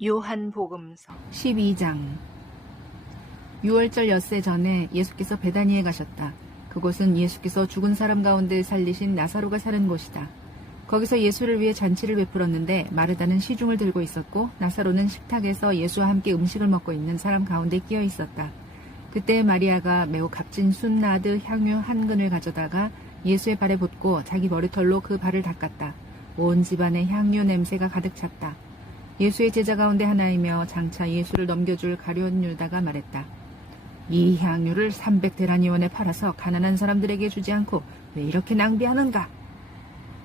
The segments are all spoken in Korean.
요한복음서 12장 6월절 엿새 전에 예수께서 베다니에 가셨다. 그곳은 예수께서 죽은 사람 가운데 살리신 나사로가 사는 곳이다. 거기서 예수를 위해 잔치를 베풀었는데 마르다는 시중을 들고 있었고 나사로는 식탁에서 예수와 함께 음식을 먹고 있는 사람 가운데 끼어 있었다. 그때 마리아가 매우 값진 순나드 향유 한 근을 가져다가 예수의 발에 붓고 자기 머리털로 그 발을 닦았다. 온 집안에 향유 냄새가 가득 찼다. 예수의 제자 가운데 하나이며 장차 예수를 넘겨줄 가룟 유다가 말했다. 이 향유를 300데나니온에 팔아서 가난한 사람들에게 주지 않고 왜 이렇게 낭비하는가?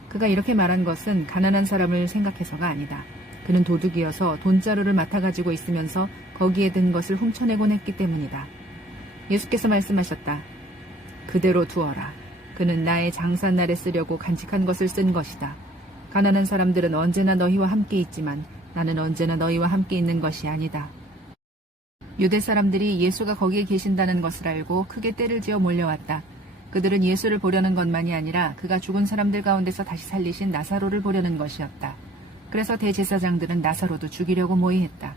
그가 이렇게 말한 것은 가난한 사람을 생각해서가 아니다. 그는 도둑이어서 돈자루를 맡아가지고 있으면서 거기에 든 것을 훔쳐내곤 했기 때문이다. 예수께서 말씀하셨다. 그대로 두어라. 그는 나의 장사날에 쓰려고 간직한 것을 쓴 것이다. 가난한 사람들은 언제나 너희와 함께 있지만 나는 언제나 너희와 함께 있는 것이 아니다. 유대 사람들이 예수가 거기에 계신다는 것을 알고 크게 떼를 지어 몰려왔다. 그들은 예수를 보려는 것만이 아니라 그가 죽은 사람들 가운데서 다시 살리신 나사로를 보려는 것이었다. 그래서 대제사장들은 나사로도 죽이려고 모의했다.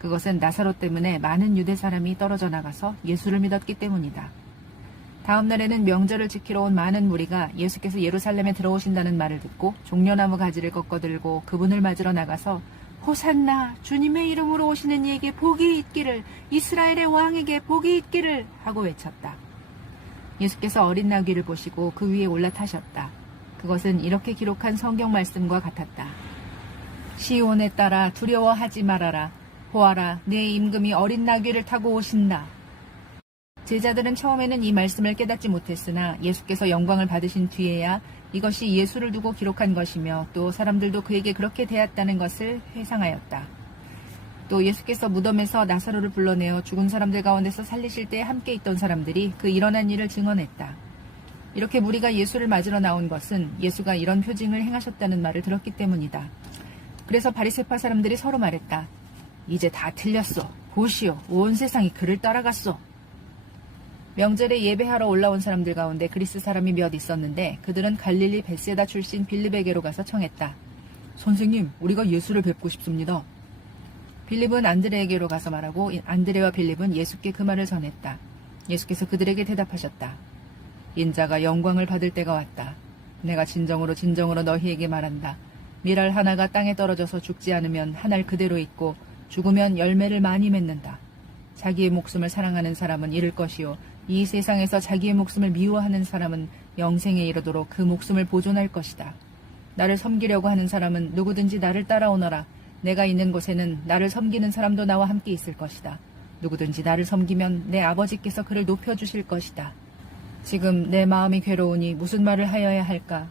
그것은 나사로 때문에 많은 유대 사람이 떨어져 나가서 예수를 믿었기 때문이다. 다음 날에는 명절을 지키러 온 많은 무리가 예수께서 예루살렘에 들어오신다는 말을 듣고 종려나무 가지를 꺾어들고 그분을 맞으러 나가서 호산나 주님의 이름으로 오시는 이에게 복이 있기를 이스라엘의 왕에게 복이 있기를 하고 외쳤다. 예수께서 어린 나귀를 보시고 그 위에 올라타셨다. 그것은 이렇게 기록한 성경 말씀과 같았다. 시온에 따라 두려워하지 말아라. 보아라 내 임금이 어린 나귀를 타고 오신다. 제자들은 처음에는 이 말씀을 깨닫지 못했으나 예수께서 영광을 받으신 뒤에야 이것이 예수를 두고 기록한 것이며 또 사람들도 그에게 그렇게 대했다는 것을 회상하였다. 또 예수께서 무덤에서 나사로를 불러내어 죽은 사람들 가운데서 살리실 때 함께 있던 사람들이 그 일어난 일을 증언했다. 이렇게 무리가 예수를 맞으러 나온 것은 예수가 이런 표징을 행하셨다는 말을 들었기 때문이다. 그래서 바리새파 사람들이 서로 말했다. 이제 다 틀렸소. 보시오. 온 세상이 그를 따라갔소. 명절에 예배하러 올라온 사람들 가운데 그리스 사람이 몇 있었는데 그들은 갈릴리 벳세다 출신 빌립에게로 가서 청했다. 선생님, 우리가 예수를 뵙고 싶습니다. 빌립은 안드레에게로 가서 말하고 안드레와 빌립은 예수께 그 말을 전했다. 예수께서 그들에게 대답하셨다. 인자가 영광을 받을 때가 왔다. 내가 진정으로 너희에게 말한다. 밀알 하나가 땅에 떨어져서 죽지 않으면 한 알 그대로 있고 죽으면 열매를 많이 맺는다. 자기의 목숨을 사랑하는 사람은 잃을 것이요 이 세상에서 자기의 목숨을 미워하는 사람은 영생에 이르도록 그 목숨을 보존할 것이다. 나를 섬기려고 하는 사람은 누구든지 나를 따라오너라. 내가 있는 곳에는 나를 섬기는 사람도 나와 함께 있을 것이다. 누구든지 나를 섬기면 내 아버지께서 그를 높여주실 것이다. 지금 내 마음이 괴로우니 무슨 말을 하여야 할까?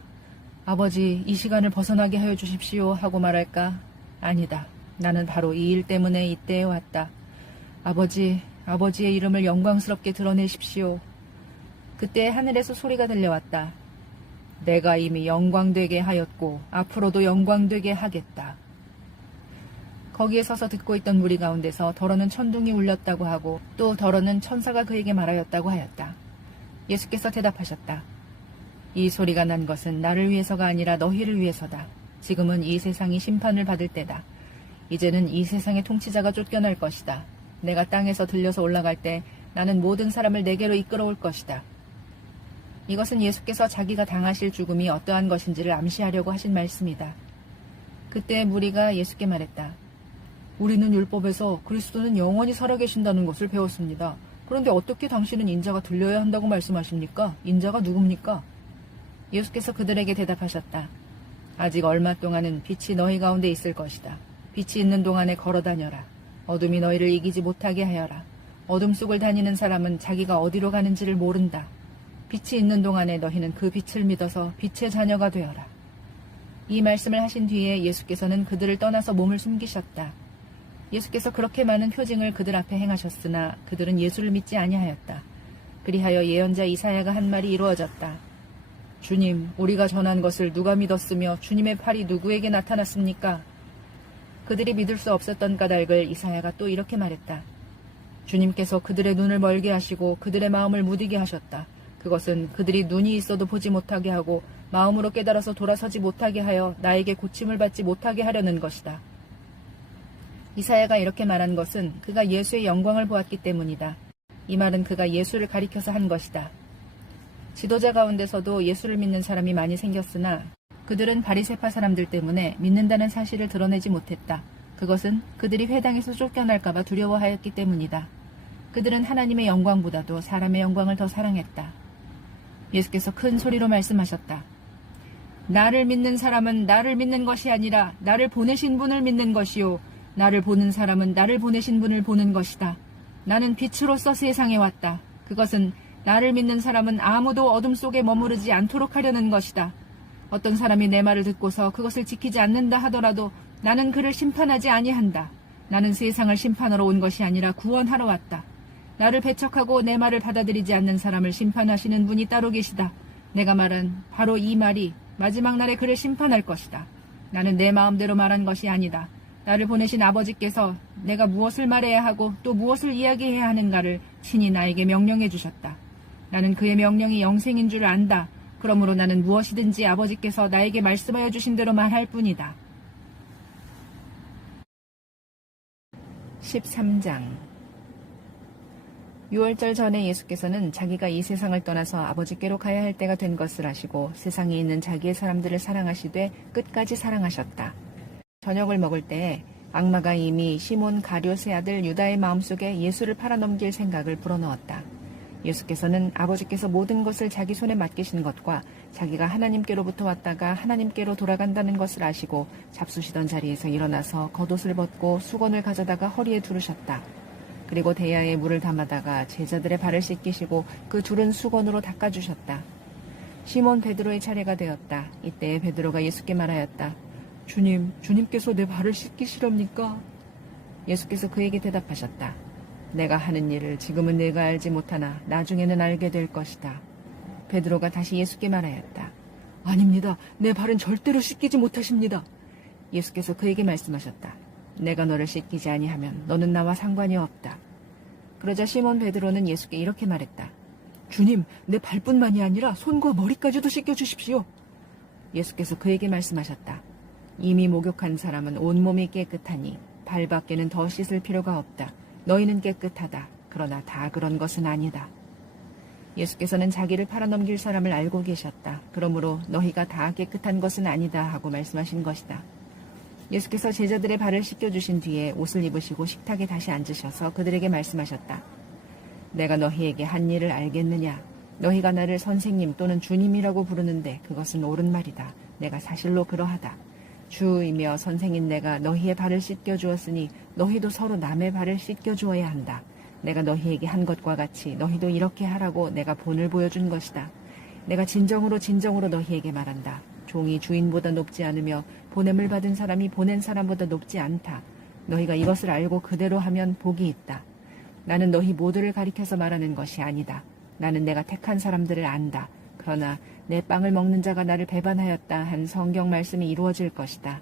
아버지, 이 시간을 벗어나게 하여 주십시오 하고 말할까? 아니다. 나는 바로 이 일 때문에 이때에 왔다. 아버지의 이름을 영광스럽게 드러내십시오. 그때 하늘에서 소리가 들려왔다. 내가 이미 영광되게 하였고 앞으로도 영광되게 하겠다. 거기에 서서 듣고 있던 무리 가운데서 더러는 천둥이 울렸다고 하고 또 더러는 천사가 그에게 말하였다고 하였다. 예수께서 대답하셨다. 이 소리가 난 것은 나를 위해서가 아니라 너희를 위해서다. 지금은 이 세상이 심판을 받을 때다. 이제는 이 세상의 통치자가 쫓겨날 것이다. 내가 땅에서 들려서 올라갈 때 나는 모든 사람을 내게로 이끌어올 것이다. 이것은 예수께서 자기가 당하실 죽음이 어떠한 것인지를 암시하려고 하신 말씀이다. 그때 무리가 예수께 말했다. 우리는 율법에서 그리스도는 영원히 살아계신다는 것을 배웠습니다. 그런데 어떻게 당신은 인자가 들려야 한다고 말씀하십니까? 인자가 누굽니까? 예수께서 그들에게 대답하셨다. 아직 얼마 동안은 빛이 너희 가운데 있을 것이다. 빛이 있는 동안에 걸어다녀라. 어둠이 너희를 이기지 못하게 하여라. 어둠 속을 다니는 사람은 자기가 어디로 가는지를 모른다. 빛이 있는 동안에 너희는 그 빛을 믿어서 빛의 자녀가 되어라. 이 말씀을 하신 뒤에 예수께서는 그들을 떠나서 몸을 숨기셨다. 예수께서 그렇게 많은 표징을 그들 앞에 행하셨으나 그들은 예수를 믿지 아니하였다. 그리하여 예언자 이사야가 한 말이 이루어졌다. 주님, 우리가 전한 것을 누가 믿었으며 주님의 팔이 누구에게 나타났습니까? 그들이 믿을 수 없었던 까닭을 이사야가 또 이렇게 말했다. 주님께서 그들의 눈을 멀게 하시고 그들의 마음을 무디게 하셨다. 그것은 그들이 눈이 있어도 보지 못하게 하고 마음으로 깨달아서 돌아서지 못하게 하여 나에게 고침을 받지 못하게 하려는 것이다. 이사야가 이렇게 말한 것은 그가 예수의 영광을 보았기 때문이다. 이 말은 그가 예수를 가리켜서 한 것이다. 지도자 가운데서도 예수를 믿는 사람이 많이 생겼으나 그들은 바리새파 사람들 때문에 믿는다는 사실을 드러내지 못했다. 그것은 그들이 회당에서 쫓겨날까봐 두려워하였기 때문이다. 그들은 하나님의 영광보다도 사람의 영광을 더 사랑했다. 예수께서 큰 소리로 말씀하셨다. 나를 믿는 사람은 나를 믿는 것이 아니라 나를 보내신 분을 믿는 것이요. 나를 보는 사람은 나를 보내신 분을 보는 것이다. 나는 빛으로서 세상에 왔다. 그것은 나를 믿는 사람은 아무도 어둠 속에 머무르지 않도록 하려는 것이다. 어떤 사람이 내 말을 듣고서 그것을 지키지 않는다 하더라도 나는 그를 심판하지 아니한다. 나는 세상을 심판하러 온 것이 아니라 구원하러 왔다. 나를 배척하고 내 말을 받아들이지 않는 사람을 심판하시는 분이 따로 계시다. 내가 말한 바로 이 말이 마지막 날에 그를 심판할 것이다. 나는 내 마음대로 말한 것이 아니다. 나를 보내신 아버지께서 내가 무엇을 말해야 하고 또 무엇을 이야기해야 하는가를 친히 나에게 명령해 주셨다. 나는 그의 명령이 영생인 줄 안다. 그러므로 나는 무엇이든지 아버지께서 나에게 말씀하여 주신 대로 말할 뿐이다. 13장 6월절 전에 예수께서는 자기가 이 세상을 떠나서 아버지께로 가야 할 때가 된 것을 아시고 세상에 있는 자기의 사람들을 사랑하시되 끝까지 사랑하셨다. 저녁을 먹을 때에 악마가 이미 시몬 가룟의 아들 유다의 마음속에 예수를 팔아넘길 생각을 불어넣었다. 예수께서는 아버지께서 모든 것을 자기 손에 맡기신 것과 자기가 하나님께로부터 왔다가 하나님께로 돌아간다는 것을 아시고 잡수시던 자리에서 일어나서 겉옷을 벗고 수건을 가져다가 허리에 두르셨다. 그리고 대야에 물을 담아다가 제자들의 발을 씻기시고 그 둘은 수건으로 닦아주셨다. 시몬 베드로의 차례가 되었다. 이때 베드로가 예수께 말하였다. 주님께서 내 발을 씻기시렵니까? 예수께서 그에게 대답하셨다. 내가 하는 일을 지금은 내가 알지 못하나 나중에는 알게 될 것이다. 베드로가 다시 예수께 말하였다. 아닙니다. 내 발은 절대로 씻기지 못하십니다. 예수께서 그에게 말씀하셨다. 내가 너를 씻기지 아니하면 너는 나와 상관이 없다. 그러자 시몬 베드로는 예수께 이렇게 말했다. 주님, 내 발뿐만이 아니라 손과 머리까지도 씻겨주십시오. 예수께서 그에게 말씀하셨다. 이미 목욕한 사람은 온몸이 깨끗하니 발밖에는 더 씻을 필요가 없다. 너희는 깨끗하다. 그러나 다 그런 것은 아니다. 예수께서는 자기를 팔아넘길 사람을 알고 계셨다. 그러므로 너희가 다 깨끗한 것은 아니다 하고 말씀하신 것이다. 예수께서 제자들의 발을 씻겨주신 뒤에 옷을 입으시고 식탁에 다시 앉으셔서 그들에게 말씀하셨다. 내가 너희에게 한 일을 알겠느냐? 너희가 나를 선생님 또는 주님이라고 부르는데 그것은 옳은 말이다. 내가 사실로 그러하다. 주이며 선생인 내가 너희의 발을 씻겨주었으니 너희도 서로 남의 발을 씻겨주어야 한다. 내가 너희에게 한 것과 같이 너희도 이렇게 하라고 내가 본을 보여준 것이다. 내가 진정으로 너희에게 말한다. 종이 주인보다 높지 않으며 보냄을 받은 사람이 보낸 사람보다 높지 않다. 너희가 이것을 알고 그대로 하면 복이 있다. 나는 너희 모두를 가리켜서 말하는 것이 아니다. 나는 내가 택한 사람들을 안다. 그러나 내 빵을 먹는 자가 나를 배반하였다 한 성경 말씀이 이루어질 것이다.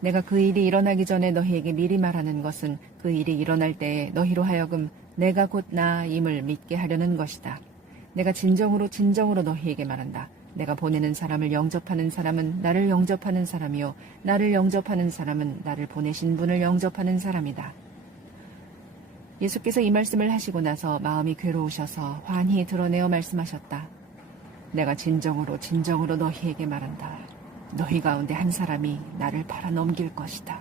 내가 그 일이 일어나기 전에 너희에게 미리 말하는 것은 그 일이 일어날 때에 너희로 하여금 내가 곧 나임을 믿게 하려는 것이다. 내가 진정으로 너희에게 말한다. 내가 보내는 사람을 영접하는 사람은 나를 영접하는 사람이요 나를 영접하는 사람은 나를 보내신 분을 영접하는 사람이다. 예수께서 이 말씀을 하시고 나서 마음이 괴로우셔서 환히 드러내어 말씀하셨다. 내가 진정으로 너희에게 말한다. 너희 가운데 한 사람이 나를 팔아넘길 것이다.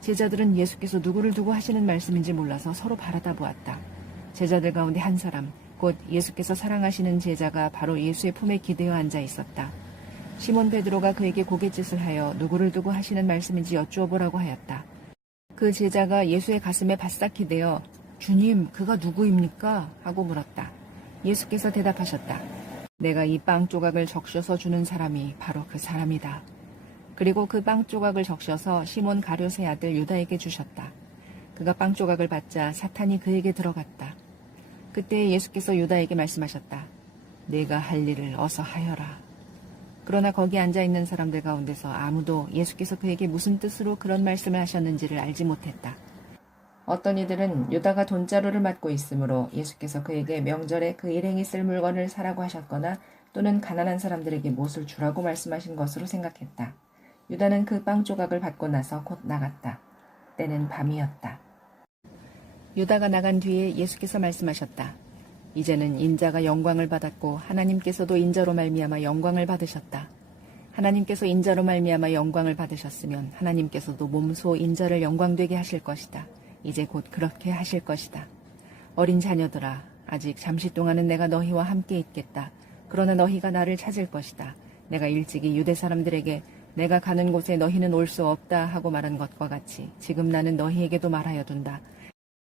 제자들은 예수께서 누구를 두고 하시는 말씀인지 몰라서 서로 바라다 보았다. 제자들 가운데 한 사람, 곧 예수께서 사랑하시는 제자가 바로 예수의 품에 기대어 앉아 있었다. 시몬 베드로가 그에게 고갯짓을 하여 누구를 두고 하시는 말씀인지 여쭈어보라고 하였다. 그 제자가 예수의 가슴에 바싹 기대어 주님, 그가 누구입니까? 하고 물었다. 예수께서 대답하셨다. 내가 이 빵 조각을 적셔서 주는 사람이 바로 그 사람이다. 그리고 그 빵 조각을 적셔서 시몬 가룟의 아들 유다에게 주셨다. 그가 빵 조각을 받자 사탄이 그에게 들어갔다. 그때 예수께서 유다에게 말씀하셨다. 네가 할 일을 어서 하여라. 그러나 거기 앉아있는 사람들 가운데서 아무도 예수께서 그에게 무슨 뜻으로 그런 말씀을 하셨는지를 알지 못했다. 어떤 이들은 유다가 돈자루를 맡고 있으므로 예수께서 그에게 명절에 그 일행이 쓸 물건을 사라고 하셨거나 또는 가난한 사람들에게 무엇을 주라고 말씀하신 것으로 생각했다. 유다는 그 빵 조각을 받고 나서 곧 나갔다. 때는 밤이었다. 유다가 나간 뒤에 예수께서 말씀하셨다. 이제는 인자가 영광을 받았고 하나님께서도 인자로 말미암아 영광을 받으셨다. 하나님께서 인자로 말미암아 영광을 받으셨으면 하나님께서도 몸소 인자를 영광되게 하실 것이다. 이제 곧 그렇게 하실 것이다. 어린 자녀들아, 아직 잠시 동안은 내가 너희와 함께 있겠다. 그러나 너희가 나를 찾을 것이다. 내가 일찍이 유대 사람들에게 내가 가는 곳에 너희는 올 수 없다 하고 말한 것과 같이 지금 나는 너희에게도 말하여 둔다.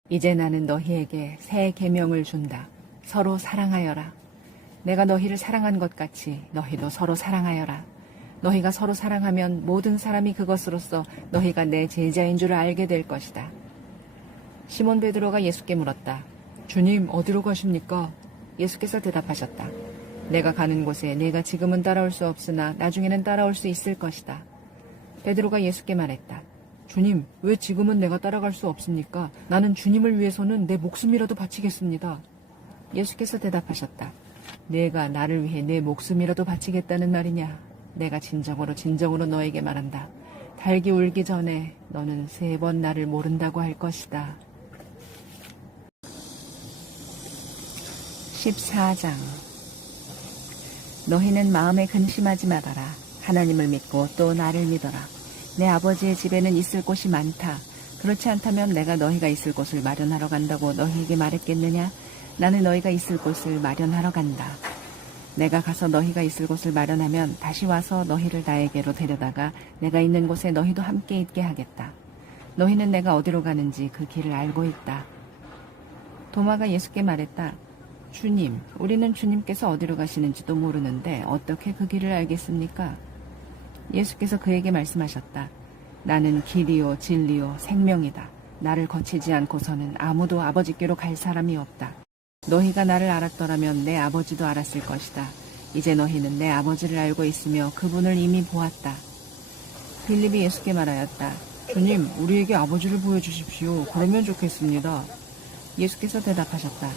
이제 나는 너희에게 새 계명을 준다. 서로 사랑하여라. 내가 너희를 사랑한 것 같이 너희도 서로 사랑하여라. 너희가 서로 사랑하면 모든 사람이 그것으로써 너희가 내 제자인 줄 알게 될 것이다. 시몬 베드로가 예수께 물었다. 주님, 어디로 가십니까? 예수께서 대답하셨다. 내가 가는 곳에 내가 지금은 따라올 수 없으나 나중에는 따라올 수 있을 것이다. 베드로가 예수께 말했다. 주님, 왜 지금은 내가 따라갈 수 없습니까? 나는 주님을 위해서는 내 목숨이라도 바치겠습니다. 예수께서 대답하셨다. 내가 나를 위해 내 목숨이라도 바치겠다는 말이냐? 내가 진정으로 너에게 말한다. 닭이 울기 전에 너는 3번 나를 모른다고 할 것이다. 14장. 너희는 마음에 근심하지 말아라. 하나님을 믿고 또 나를 믿어라. 내 아버지의 집에는 있을 곳이 많다. 그렇지 않다면 내가 너희가 있을 곳을 마련하러 간다고 너희에게 말했겠느냐? 나는 너희가 있을 곳을 마련하러 간다. 내가 가서 너희가 있을 곳을 마련하면 다시 와서 너희를 나에게로 데려다가 내가 있는 곳에 너희도 함께 있게 하겠다. 너희는 내가 어디로 가는지 그 길을 알고 있다. 도마가 예수께 말했다. 주님, 우리는 주님께서 어디로 가시는지도 모르는데 어떻게 그 길을 알겠습니까? 예수께서 그에게 말씀하셨다. 나는 길이요 진리요 생명이다. 나를 거치지 않고서는 아무도 아버지께로 갈 사람이 없다. 너희가 나를 알았더라면 내 아버지도 알았을 것이다. 이제 너희는 내 아버지를 알고 있으며 그분을 이미 보았다. 빌립이 예수께 말하였다. 주님, 우리에게 아버지를 보여주십시오. 그러면 좋겠습니다. 예수께서 대답하셨다.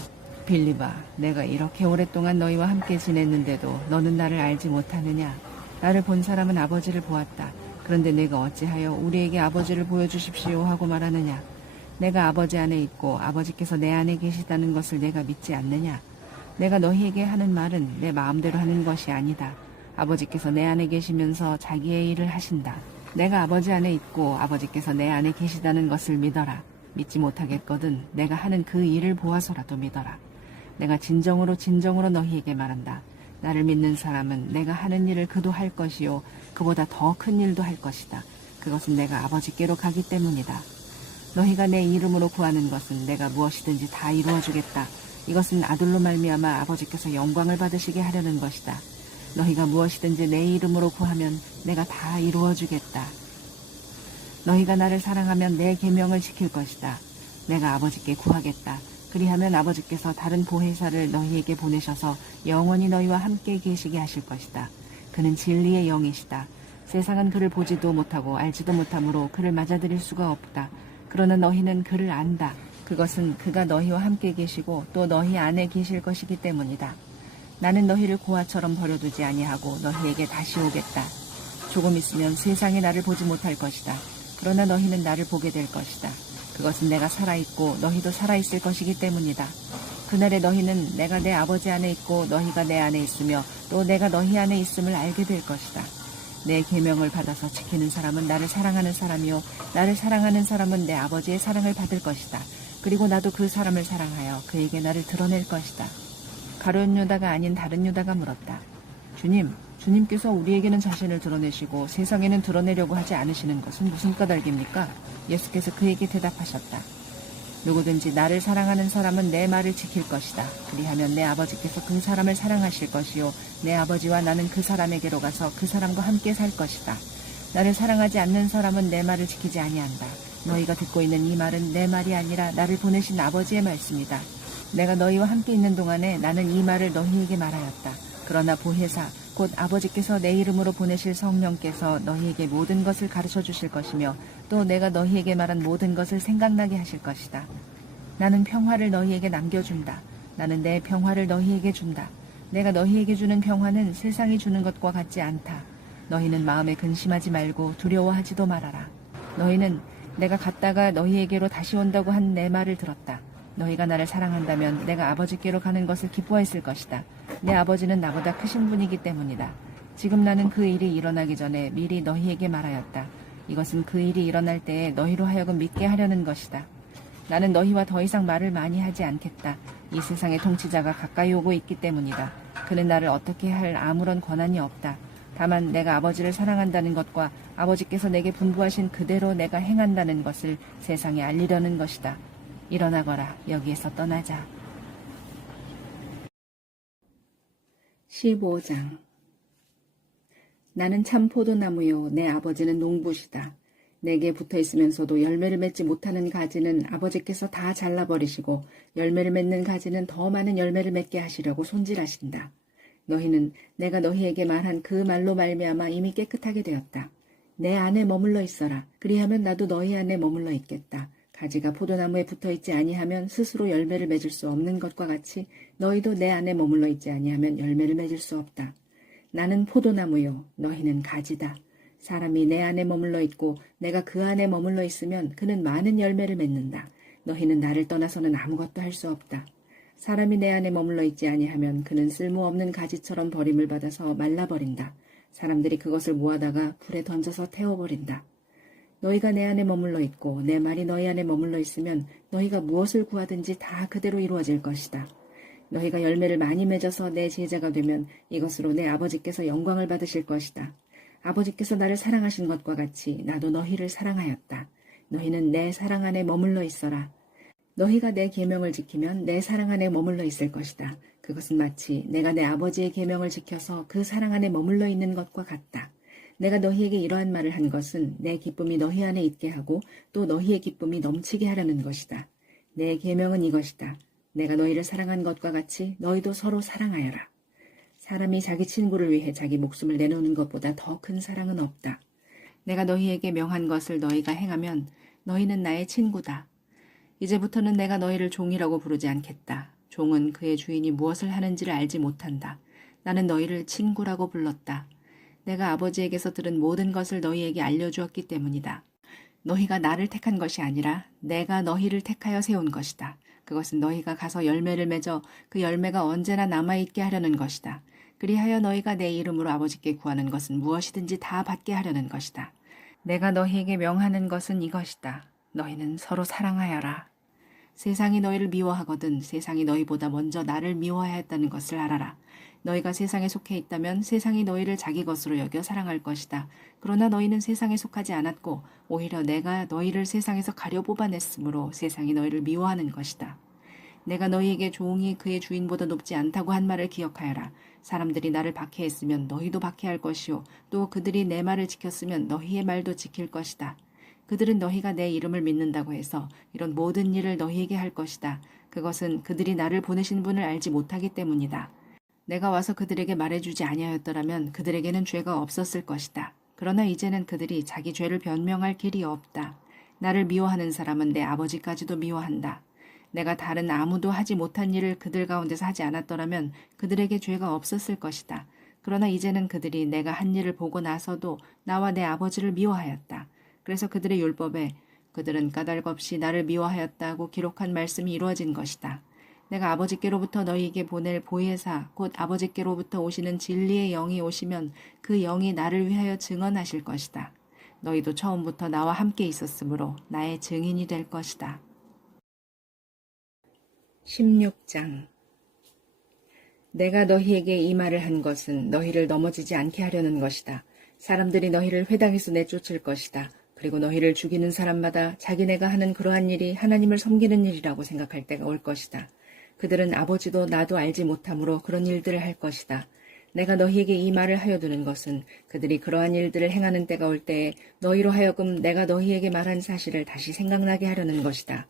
빌립아, 내가 이렇게 오랫동안 너희와 함께 지냈는데도 너는 나를 알지 못하느냐? 나를 본 사람은 아버지를 보았다. 그런데 내가 어찌하여 우리에게 아버지를 보여주십시오 하고 말하느냐? 내가 아버지 안에 있고 아버지께서 내 안에 계시다는 것을 내가 믿지 않느냐? 내가 너희에게 하는 말은 내 마음대로 하는 것이 아니다. 아버지께서 내 안에 계시면서 자기의 일을 하신다. 내가 아버지 안에 있고 아버지께서 내 안에 계시다는 것을 믿어라. 믿지 못하겠거든 내가 하는 그 일을 보아서라도 믿어라. 내가 진정으로 너희에게 말한다. 나를 믿는 사람은 내가 하는 일을 그도 할 것이요 그보다 더 큰 일도 할 것이다. 그것은 내가 아버지께로 가기 때문이다. 너희가 내 이름으로 구하는 것은 내가 무엇이든지 다 이루어주겠다. 이것은 아들로 말미암아 아버지께서 영광을 받으시게 하려는 것이다. 너희가 무엇이든지 내 이름으로 구하면 내가 다 이루어주겠다. 너희가 나를 사랑하면 내 계명을 지킬 것이다. 내가 아버지께 구하겠다. 그리하면 아버지께서 다른 보혜사를 너희에게 보내셔서 영원히 너희와 함께 계시게 하실 것이다. 그는 진리의 영이시다. 세상은 그를 보지도 못하고 알지도 못하므로 그를 맞아들일 수가 없다. 그러나 너희는 그를 안다. 그것은 그가 너희와 함께 계시고 또 너희 안에 계실 것이기 때문이다. 나는 너희를 고아처럼 버려두지 아니하고 너희에게 다시 오겠다. 조금 있으면 세상이 나를 보지 못할 것이다. 그러나 너희는 나를 보게 될 것이다. 그것은 내가 살아있고 너희도 살아있을 것이기 때문이다. 그날에 너희는 내가 내 아버지 안에 있고 너희가 내 안에 있으며 또 내가 너희 안에 있음을 알게 될 것이다. 내 계명을 받아서 지키는 사람은 나를 사랑하는 사람이요 나를 사랑하는 사람은 내 아버지의 사랑을 받을 것이다. 그리고 나도 그 사람을 사랑하여 그에게 나를 드러낼 것이다. 가룟 유다가 아닌 다른 유다가 물었다. 주님께서 우리에게는 자신을 드러내시고 세상에는 드러내려고 하지 않으시는 것은 무슨 까닭입니까? 예수께서 그에게 대답하셨다. 누구든지 나를 사랑하는 사람은 내 말을 지킬 것이다. 그리하면 내 아버지께서 그 사람을 사랑하실 것이요 내 아버지와 나는 그 사람에게로 가서 그 사람과 함께 살 것이다. 나를 사랑하지 않는 사람은 내 말을 지키지 아니한다. 너희가 듣고 있는 이 말은 내 말이 아니라 나를 보내신 아버지의 말씀이다. 내가 너희와 함께 있는 동안에 나는 이 말을 너희에게 말하였다. 그러나 보혜사 곧 아버지께서 내 이름으로 보내실 성령께서 너희에게 모든 것을 가르쳐 주실 것이며 또 내가 너희에게 말한 모든 것을 생각나게 하실 것이다. 나는 평화를 너희에게 남겨준다. 나는 내 평화를 너희에게 준다. 내가 너희에게 주는 평화는 세상이 주는 것과 같지 않다. 너희는 마음에 근심하지 말고 두려워하지도 말아라. 너희는 내가 갔다가 너희에게로 다시 온다고 한 내 말을 들었다. 너희가 나를 사랑한다면 내가 아버지께로 가는 것을 기뻐했을 것이다. 내 아버지는 나보다 크신 분이기 때문이다. 지금 나는 그 일이 일어나기 전에 미리 너희에게 말하였다. 이것은 그 일이 일어날 때에 너희로 하여금 믿게 하려는 것이다. 나는 너희와 더 이상 말을 많이 하지 않겠다. 이 세상의 통치자가 가까이 오고 있기 때문이다. 그는 나를 어떻게 할 아무런 권한이 없다. 다만 내가 아버지를 사랑한다는 것과 아버지께서 내게 분부하신 그대로 내가 행한다는 것을 세상에 알리려는 것이다. 일어나거라. 여기에서 떠나자. 15장. 나는 참 포도나무요 내 아버지는 농부시다. 내게 붙어있으면서도 열매를 맺지 못하는 가지는 아버지께서 다 잘라버리시고 열매를 맺는 가지는 더 많은 열매를 맺게 하시려고 손질하신다. 너희는 내가 너희에게 말한 그 말로 말미암아 이미 깨끗하게 되었다. 내 안에 머물러 있어라. 그리하면 나도 너희 안에 머물러 있겠다. 가지가 포도나무에 붙어있지 아니하면 스스로 열매를 맺을 수 없는 것과 같이 너희도 내 안에 머물러 있지 아니하면 열매를 맺을 수 없다. 나는 포도나무요 너희는 가지다. 사람이 내 안에 머물러 있고 내가 그 안에 머물러 있으면 그는 많은 열매를 맺는다. 너희는 나를 떠나서는 아무것도 할 수 없다. 사람이 내 안에 머물러 있지 아니하면 그는 쓸모없는 가지처럼 버림을 받아서 말라버린다. 사람들이 그것을 모아다가 불에 던져서 태워버린다. 너희가 내 안에 머물러 있고 내 말이 너희 안에 머물러 있으면 너희가 무엇을 구하든지 다 그대로 이루어질 것이다. 너희가 열매를 많이 맺어서 내 제자가 되면 이것으로 내 아버지께서 영광을 받으실 것이다. 아버지께서 나를 사랑하신 것과 같이 나도 너희를 사랑하였다. 너희는 내 사랑 안에 머물러 있어라. 너희가 내 계명을 지키면 내 사랑 안에 머물러 있을 것이다. 그것은 마치 내가 내 아버지의 계명을 지켜서 그 사랑 안에 머물러 있는 것과 같다. 내가 너희에게 이러한 말을 한 것은 내 기쁨이 너희 안에 있게 하고 또 너희의 기쁨이 넘치게 하려는 것이다. 내 계명은 이것이다. 내가 너희를 사랑한 것과 같이 너희도 서로 사랑하여라. 사람이 자기 친구를 위해 자기 목숨을 내놓는 것보다 더 큰 사랑은 없다. 내가 너희에게 명한 것을 너희가 행하면 너희는 나의 친구다. 이제부터는 내가 너희를 종이라고 부르지 않겠다. 종은 그의 주인이 무엇을 하는지를 알지 못한다. 나는 너희를 친구라고 불렀다. 내가 아버지에게서 들은 모든 것을 너희에게 알려주었기 때문이다. 너희가 나를 택한 것이 아니라 내가 너희를 택하여 세운 것이다. 그것은 너희가 가서 열매를 맺어 그 열매가 언제나 남아있게 하려는 것이다. 그리하여 너희가 내 이름으로 아버지께 구하는 것은 무엇이든지 다 받게 하려는 것이다. 내가 너희에게 명하는 것은 이것이다. 너희는 서로 사랑하여라. 세상이 너희를 미워하거든 세상이 너희보다 먼저 나를 미워하였다는 것을 알아라. 너희가 세상에 속해 있다면 세상이 너희를 자기 것으로 여겨 사랑할 것이다. 그러나 너희는 세상에 속하지 않았고 오히려 내가 너희를 세상에서 가려 뽑아냈으므로 세상이 너희를 미워하는 것이다. 내가 너희에게 종이 그의 주인보다 높지 않다고 한 말을 기억하여라. 사람들이 나를 박해했으면 너희도 박해할 것이요 또 그들이 내 말을 지켰으면 너희의 말도 지킬 것이다. 그들은 너희가 내 이름을 믿는다고 해서 이런 모든 일을 너희에게 할 것이다. 그것은 그들이 나를 보내신 분을 알지 못하기 때문이다. 내가 와서 그들에게 말해주지 아니하였더라면 그들에게는 죄가 없었을 것이다. 그러나 이제는 그들이 자기 죄를 변명할 길이 없다. 나를 미워하는 사람은 내 아버지까지도 미워한다. 내가 다른 아무도 하지 못한 일을 그들 가운데서 하지 않았더라면 그들에게 죄가 없었을 것이다. 그러나 이제는 그들이 내가 한 일을 보고 나서도 나와 내 아버지를 미워하였다. 그래서 그들의 율법에 그들은 까닭 없이 나를 미워하였다고 기록한 말씀이 이루어진 것이다. 내가 아버지께로부터 너희에게 보낼 보혜사 곧 아버지께로부터 오시는 진리의 영이 오시면 그 영이 나를 위하여 증언하실 것이다. 너희도 처음부터 나와 함께 있었으므로 나의 증인이 될 것이다. 16장. 내가 너희에게 이 말을 한 것은 너희를 넘어지지 않게 하려는 것이다. 사람들이 너희를 회당에서 내쫓을 것이다. 그리고 너희를 죽이는 사람마다 자기네가 하는 그러한 일이 하나님을 섬기는 일이라고 생각할 때가 올 것이다. 그들은 아버지도 나도 알지 못하므로 그런 일들을 할 것이다. 내가 너희에게 이 말을 하여 두는 것은 그들이 그러한 일들을 행하는 때가 올 때에 너희로 하여금 내가 너희에게 말한 사실을 다시 생각나게 하려는 것이다.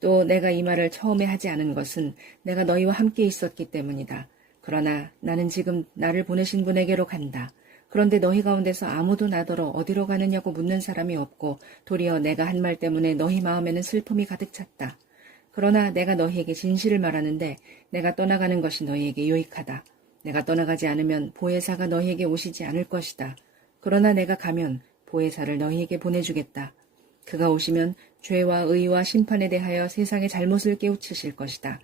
또 내가 이 말을 처음에 하지 않은 것은 내가 너희와 함께 있었기 때문이다. 그러나 나는 지금 나를 보내신 분에게로 간다. 그런데 너희 가운데서 아무도 나더러 어디로 가느냐고 묻는 사람이 없고 도리어 내가 한 말 때문에 너희 마음에는 슬픔이 가득 찼다. 그러나 내가 너희에게 진실을 말하는데 내가 떠나가는 것이 너희에게 유익하다. 내가 떠나가지 않으면 보혜사가 너희에게 오시지 않을 것이다. 그러나 내가 가면 보혜사를 너희에게 보내주겠다. 그가 오시면 죄와 의와 심판에 대하여 세상의 잘못을 깨우치실 것이다.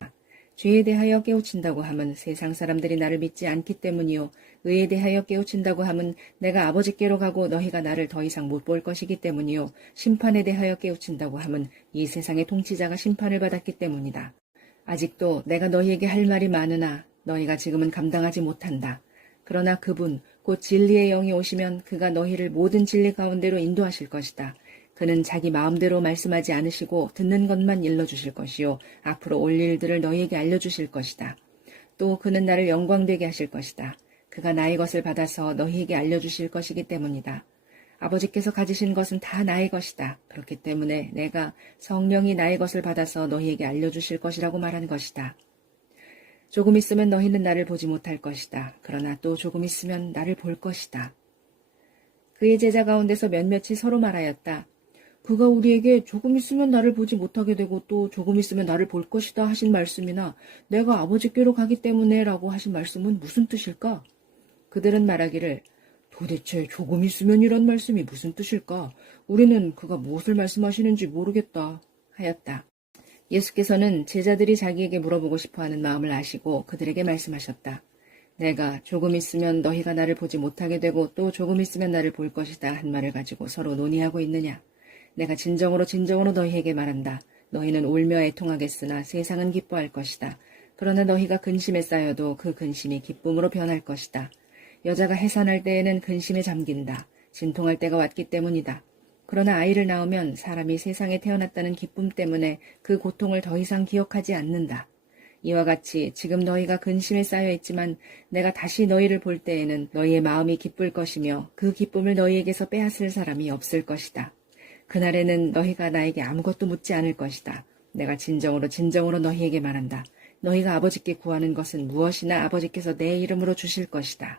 죄에 대하여 깨우친다고 함은 세상 사람들이 나를 믿지 않기 때문이요. 의에 대하여 깨우친다고 함은 내가 아버지께로 가고 너희가 나를 더 이상 못 볼 것이기 때문이요. 심판에 대하여 깨우친다고 함은 이 세상의 통치자가 심판을 받았기 때문이다. 아직도 내가 너희에게 할 말이 많으나 너희가 지금은 감당하지 못한다. 그러나 그분, 곧 진리의 영이 오시면 그가 너희를 모든 진리 가운데로 인도하실 것이다. 그는 자기 마음대로 말씀하지 않으시고 듣는 것만 일러주실 것이요. 앞으로 올 일들을 너희에게 알려주실 것이다. 또 그는 나를 영광되게 하실 것이다. 그가 나의 것을 받아서 너희에게 알려주실 것이기 때문이다. 아버지께서 가지신 것은 다 나의 것이다. 그렇기 때문에 내가 성령이 나의 것을 받아서 너희에게 알려주실 것이라고 말한 것이다. 조금 있으면 너희는 나를 보지 못할 것이다. 그러나 또 조금 있으면 나를 볼 것이다. 그의 제자 가운데서 몇몇이 서로 말하였다. 그가 우리에게 조금 있으면 나를 보지 못하게 되고 또 조금 있으면 나를 볼 것이다 하신 말씀이나 내가 아버지께로 가기 때문에 라고 하신 말씀은 무슨 뜻일까? 그들은 말하기를 도대체 조금 있으면 이런 말씀이 무슨 뜻일까? 우리는 그가 무엇을 말씀하시는지 모르겠다 하였다. 예수께서는 제자들이 자기에게 물어보고 싶어하는 마음을 아시고 그들에게 말씀하셨다. 내가 조금 있으면 너희가 나를 보지 못하게 되고 또 조금 있으면 나를 볼 것이다 한 말을 가지고 서로 논의하고 있느냐? 내가 진정으로 너희에게 말한다. 너희는 울며 애통하겠으나 세상은 기뻐할 것이다. 그러나 너희가 근심에 쌓여도 그 근심이 기쁨으로 변할 것이다. 여자가 해산할 때에는 근심에 잠긴다. 진통할 때가 왔기 때문이다. 그러나 아이를 낳으면 사람이 세상에 태어났다는 기쁨 때문에 그 고통을 더 이상 기억하지 않는다. 이와 같이 지금 너희가 근심에 쌓여 있지만 내가 다시 너희를 볼 때에는 너희의 마음이 기쁠 것이며 그 기쁨을 너희에게서 빼앗을 사람이 없을 것이다. 그날에는 너희가 나에게 아무것도 묻지 않을 것이다. 내가 진정으로 너희에게 말한다. 너희가 아버지께 구하는 것은 무엇이나 아버지께서 내 이름으로 주실 것이다.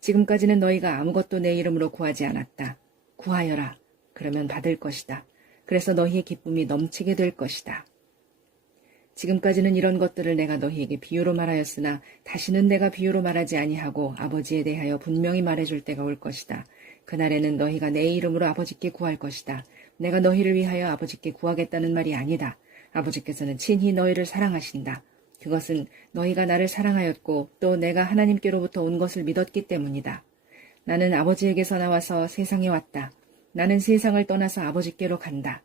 지금까지는 너희가 아무것도 내 이름으로 구하지 않았다. 구하여라. 그러면 받을 것이다. 그래서 너희의 기쁨이 넘치게 될 것이다. 지금까지는 이런 것들을 내가 너희에게 비유로 말하였으나 다시는 내가 비유로 말하지 아니하고 아버지에 대하여 분명히 말해줄 때가 올 것이다. 그날에는 너희가 내 이름으로 아버지께 구할 것이다. 내가 너희를 위하여 아버지께 구하겠다는 말이 아니다. 아버지께서는 친히 너희를 사랑하신다. 그것은 너희가 나를 사랑하였고 또 내가 하나님께로부터 온 것을 믿었기 때문이다. 나는 아버지에게서 나와서 세상에 왔다. 나는 세상을 떠나서 아버지께로 간다.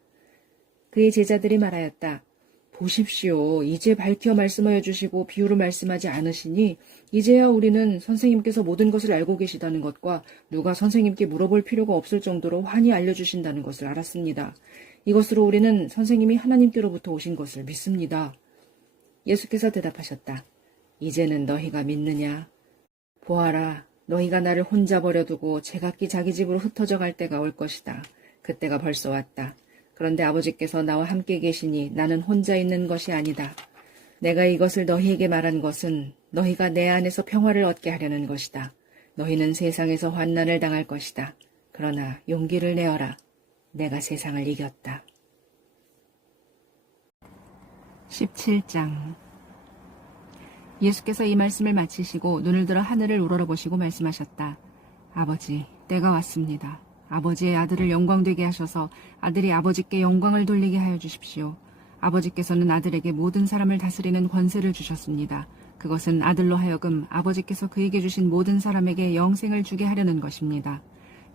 그의 제자들이 말하였다. 보십시오. 이제 밝혀 말씀하여 주시고 비유로 말씀하지 않으시니 이제야 우리는 선생님께서 모든 것을 알고 계시다는 것과 누가 선생님께 물어볼 필요가 없을 정도로 환히 알려주신다는 것을 알았습니다. 이것으로 우리는 선생님이 하나님께로부터 오신 것을 믿습니다. 예수께서 대답하셨다. 이제는 너희가 믿느냐? 보아라. 너희가 나를 혼자 버려두고 제각기 자기 집으로 흩어져 갈 때가 올 것이다. 그때가 벌써 왔다. 그런데 아버지께서 나와 함께 계시니 나는 혼자 있는 것이 아니다. 내가 이것을 너희에게 말한 것은 너희가 내 안에서 평화를 얻게 하려는 것이다. 너희는 세상에서 환난을 당할 것이다. 그러나 용기를 내어라. 내가 세상을 이겼다. 17장 예수께서 이 말씀을 마치시고 눈을 들어 하늘을 우러러보시고 말씀하셨다. 아버지, 때가 왔습니다. 아버지의 아들을 영광되게 하셔서 아들이 아버지께 영광을 돌리게 하여 주십시오. 아버지께서는 아들에게 모든 사람을 다스리는 권세를 주셨습니다. 그것은 아들로 하여금 아버지께서 그에게 주신 모든 사람에게 영생을 주게 하려는 것입니다.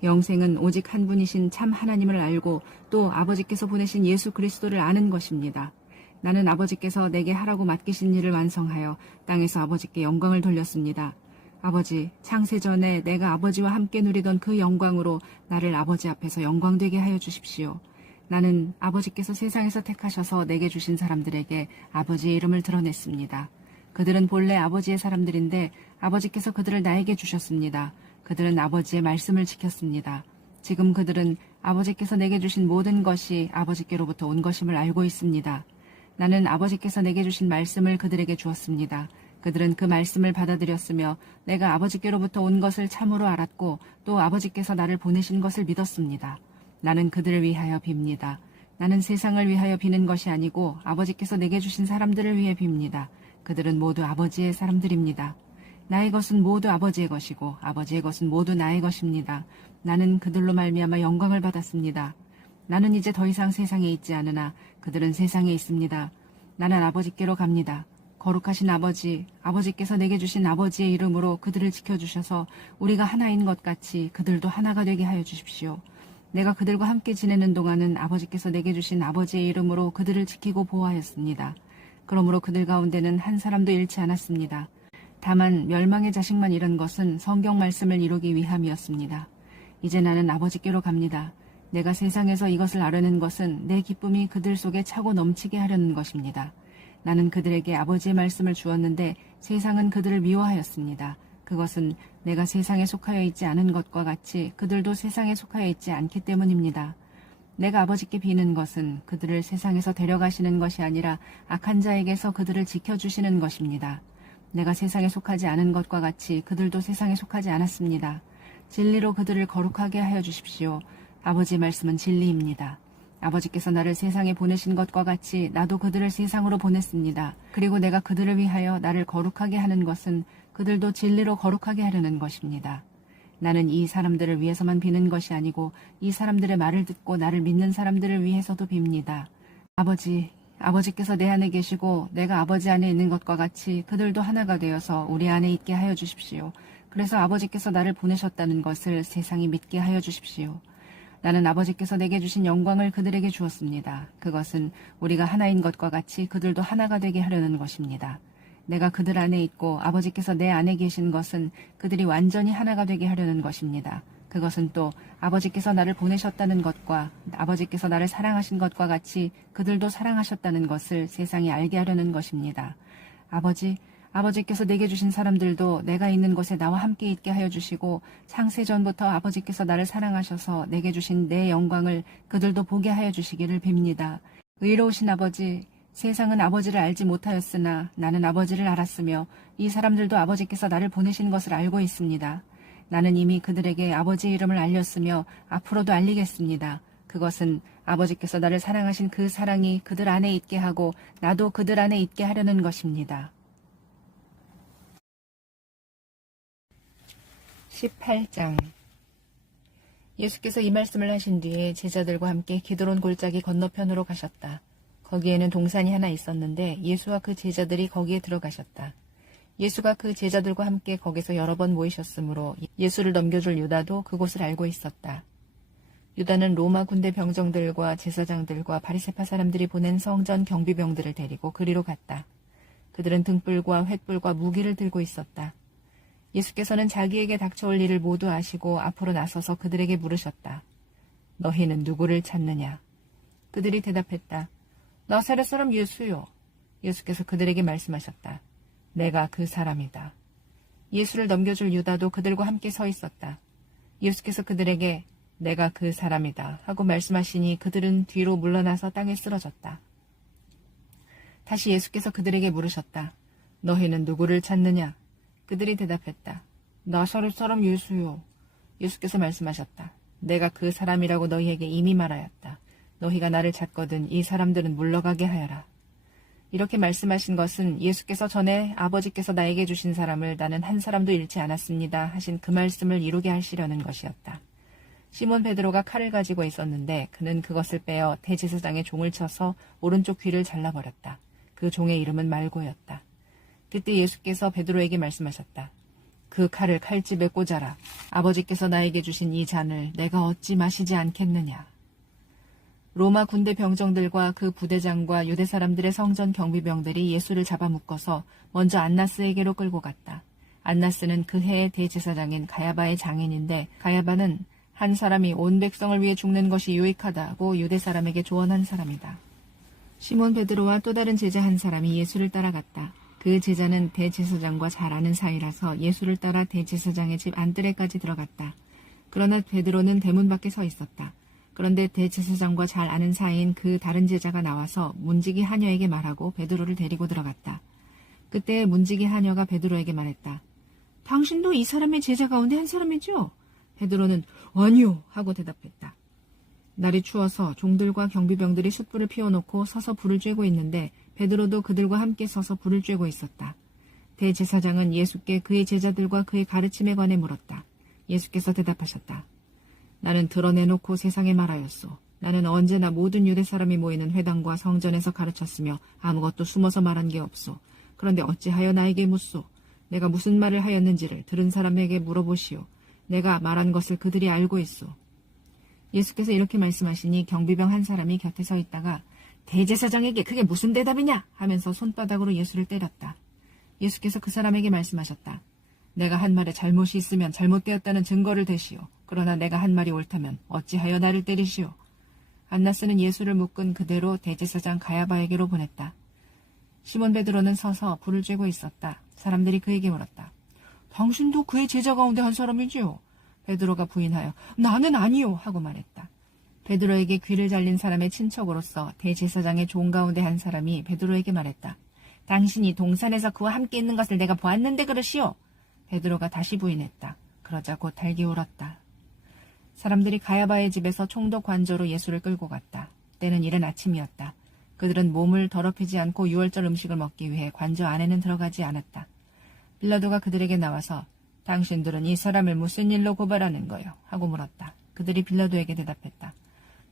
영생은 오직 한 분이신 참 하나님을 알고 또 아버지께서 보내신 예수 그리스도를 아는 것입니다. 나는 아버지께서 내게 하라고 맡기신 일을 완성하여 땅에서 아버지께 영광을 돌렸습니다. 아버지, 창세 전에 내가 아버지와 함께 누리던 그 영광으로 나를 아버지 앞에서 영광되게 하여 주십시오. 나는 아버지께서 세상에서 택하셔서 내게 주신 사람들에게 아버지의 이름을 드러냈습니다. 그들은 본래 아버지의 사람들인데 아버지께서 그들을 나에게 주셨습니다. 그들은 아버지의 말씀을 지켰습니다. 지금 그들은 아버지께서 내게 주신 모든 것이 아버지께로부터 온 것임을 알고 있습니다. 나는 아버지께서 내게 주신 말씀을 그들에게 주었습니다. 그들은 그 말씀을 받아들였으며 내가 아버지께로부터 온 것을 참으로 알았고 또 아버지께서 나를 보내신 것을 믿었습니다. 나는 그들을 위하여 빕니다. 나는 세상을 위하여 비는 것이 아니고 아버지께서 내게 주신 사람들을 위해 빕니다. 그들은 모두 아버지의 사람들입니다. 나의 것은 모두 아버지의 것이고 아버지의 것은 모두 나의 것입니다. 나는 그들로 말미암아 영광을 받았습니다. 나는 이제 더 이상 세상에 있지 않으나 그들은 세상에 있습니다. 나는 아버지께로 갑니다. 거룩하신 아버지, 아버지께서 내게 주신 아버지의 이름으로 그들을 지켜주셔서 우리가 하나인 것 같이 그들도 하나가 되게 하여 주십시오. 내가 그들과 함께 지내는 동안은 아버지께서 내게 주신 아버지의 이름으로 그들을 지키고 보호하였습니다. 그러므로 그들 가운데는 한 사람도 잃지 않았습니다. 다만 멸망의 자식만 잃은 것은 성경 말씀을 이루기 위함이었습니다. 이제 나는 아버지께로 갑니다. 내가 세상에서 이것을 아려는 것은 내 기쁨이 그들 속에 차고 넘치게 하려는 것입니다. 나는 그들에게 아버지의 말씀을 주었는데 세상은 그들을 미워하였습니다. 그것은 내가 세상에 속하여 있지 않은 것과 같이 그들도 세상에 속하여 있지 않기 때문입니다. 내가 아버지께 비는 것은 그들을 세상에서 데려가시는 것이 아니라 악한 자에게서 그들을 지켜주시는 것입니다. 내가 세상에 속하지 않은 것과 같이 그들도 세상에 속하지 않았습니다. 진리로 그들을 거룩하게 하여 주십시오. 아버지의 말씀은 진리입니다. 아버지께서 나를 세상에 보내신 것과 같이 나도 그들을 세상으로 보냈습니다. 그리고 내가 그들을 위하여 나를 거룩하게 하는 것은 그들도 진리로 거룩하게 하려는 것입니다. 나는 이 사람들을 위해서만 비는 것이 아니고 이 사람들의 말을 듣고 나를 믿는 사람들을 위해서도 빕니다. 아버지께서 내 안에 계시고 내가 아버지 안에 있는 것과 같이 그들도 하나가 되어서 우리 안에 있게 하여 주십시오. 그래서 아버지께서 나를 보내셨다는 것을 세상이 믿게 하여 주십시오. 나는 아버지께서 내게 주신 영광을 그들에게 주었습니다. 그것은 우리가 하나인 것과 같이 그들도 하나가 되게 하려는 것입니다. 내가 그들 안에 있고 아버지께서 내 안에 계신 것은 그들이 완전히 하나가 되게 하려는 것입니다. 그것은 또 아버지께서 나를 보내셨다는 것과 아버지께서 나를 사랑하신 것과 같이 그들도 사랑하셨다는 것을 세상이 알게 하려는 것입니다. 아버지께서 내게 주신 사람들도 내가 있는 곳에 나와 함께 있게 하여 주시고 창세전부터 아버지께서 나를 사랑하셔서 내게 주신 내 영광을 그들도 보게 하여 주시기를 빕니다. 의로우신 아버지, 세상은 아버지를 알지 못하였으나 나는 아버지를 알았으며 이 사람들도 아버지께서 나를 보내신 것을 알고 있습니다. 나는 이미 그들에게 아버지의 이름을 알렸으며 앞으로도 알리겠습니다. 그것은 아버지께서 나를 사랑하신 그 사랑이 그들 안에 있게 하고 나도 그들 안에 있게 하려는 것입니다. 18장. 예수께서 이 말씀을 하신 뒤에 제자들과 함께 기드론 골짜기 건너편으로 가셨다. 거기에는 동산이 하나 있었는데 예수와 그 제자들이 거기에 들어가셨다. 예수가 그 제자들과 함께 거기서 여러 번 모이셨으므로 예수를 넘겨줄 유다도 그곳을 알고 있었다. 유다는 로마 군대 병정들과 제사장들과 바리새파 사람들이 보낸 성전 경비병들을 데리고 그리로 갔다. 그들은 등불과 횃불과 무기를 들고 있었다. 예수께서는 자기에게 닥쳐올 일을 모두 아시고 앞으로 나서서 그들에게 물으셨다. 너희는 누구를 찾느냐? 그들이 대답했다. 나사렛 사람 예수요. 예수께서 그들에게 말씀하셨다. 내가 그 사람이다. 예수를 넘겨줄 유다도 그들과 함께 서 있었다. 예수께서 그들에게 내가 그 사람이다 하고 말씀하시니 그들은 뒤로 물러나서 땅에 쓰러졌다. 다시 예수께서 그들에게 물으셨다. 너희는 누구를 찾느냐? 그들이 대답했다. 나사렛 사람 예수요. 예수께서 말씀하셨다. 내가 그 사람이라고 너희에게 이미 말하였다. 너희가 나를 찾거든 이 사람들은 물러가게 하여라. 이렇게 말씀하신 것은 예수께서 전에 아버지께서 나에게 주신 사람을 나는 한 사람도 잃지 않았습니다 하신 그 말씀을 이루게 하시려는 것이었다. 시몬 베드로가 칼을 가지고 있었는데 그는 그것을 빼어 대제사장의 종을 쳐서 오른쪽 귀를 잘라버렸다. 그 종의 이름은 말고였다. 그때 예수께서 베드로에게 말씀하셨다. 그 칼을 칼집에 꽂아라. 아버지께서 나에게 주신 이 잔을 내가 어찌 마시지 않겠느냐. 로마 군대 병정들과 그 부대장과 유대 사람들의 성전 경비병들이 예수를 잡아묶어서 먼저 안나스에게로 끌고 갔다. 안나스는 그 해의 대제사장인 가야바의 장인인데 가야바는 한 사람이 온 백성을 위해 죽는 것이 유익하다고 유대 사람에게 조언한 사람이다. 시몬 베드로와 또 다른 제자 한 사람이 예수를 따라갔다. 그 제자는 대제사장과 잘 아는 사이라서 예수를 따라 대제사장의 집 안뜰에까지 들어갔다. 그러나 베드로는 대문 밖에 서 있었다. 그런데 대제사장과 잘 아는 사이인 그 다른 제자가 나와서 문지기 하녀에게 말하고 베드로를 데리고 들어갔다. 그때 문지기 하녀가 베드로에게 말했다. 당신도 이 사람의 제자 가운데 한 사람이죠? 베드로는 아니요 하고 대답했다. 날이 추워서 종들과 경비병들이 숯불을 피워놓고 서서 불을 쬐고 있는데 베드로도 그들과 함께 서서 불을 쬐고 있었다. 대제사장은 예수께 그의 제자들과 그의 가르침에 관해 물었다. 예수께서 대답하셨다. 나는 드러내놓고 세상에 말하였소. 나는 언제나 모든 유대 사람이 모이는 회당과 성전에서 가르쳤으며 아무것도 숨어서 말한 게 없소. 그런데 어찌하여 나에게 묻소? 내가 무슨 말을 하였는지를 들은 사람에게 물어보시오. 내가 말한 것을 그들이 알고 있소. 예수께서 이렇게 말씀하시니 경비병 한 사람이 곁에 서 있다가 대제사장에게 그게 무슨 대답이냐 하면서 손바닥으로 예수를 때렸다. 예수께서 그 사람에게 말씀하셨다. 내가 한 말에 잘못이 있으면 잘못되었다는 증거를 대시오. 그러나 내가 한 말이 옳다면 어찌하여 나를 때리시오. 안나스는 예수를 묶은 그대로 대제사장 가야바에게로 보냈다. 시몬 베드로는 서서 불을 쬐고 있었다. 사람들이 그에게 물었다. 당신도 그의 제자 가운데 한 사람이지요? 베드로가 부인하여 나는 아니요 하고 말했다. 베드로에게 귀를 잘린 사람의 친척으로서 대제사장의 종 가운데 한 사람이 베드로에게 말했다. 당신이 동산에서 그와 함께 있는 것을 내가 보았는데 그러시오. 베드로가 다시 부인했다. 그러자 곧 달기 울었다. 사람들이 가야바의 집에서 총독 관저로 예수를 끌고 갔다. 때는 이른 아침이었다. 그들은 몸을 더럽히지 않고 유월절 음식을 먹기 위해 관저 안에는 들어가지 않았다. 빌라도가 그들에게 나와서 당신들은 이 사람을 무슨 일로 고발하는 거요? 하고 물었다. 그들이 빌라도에게 대답했다.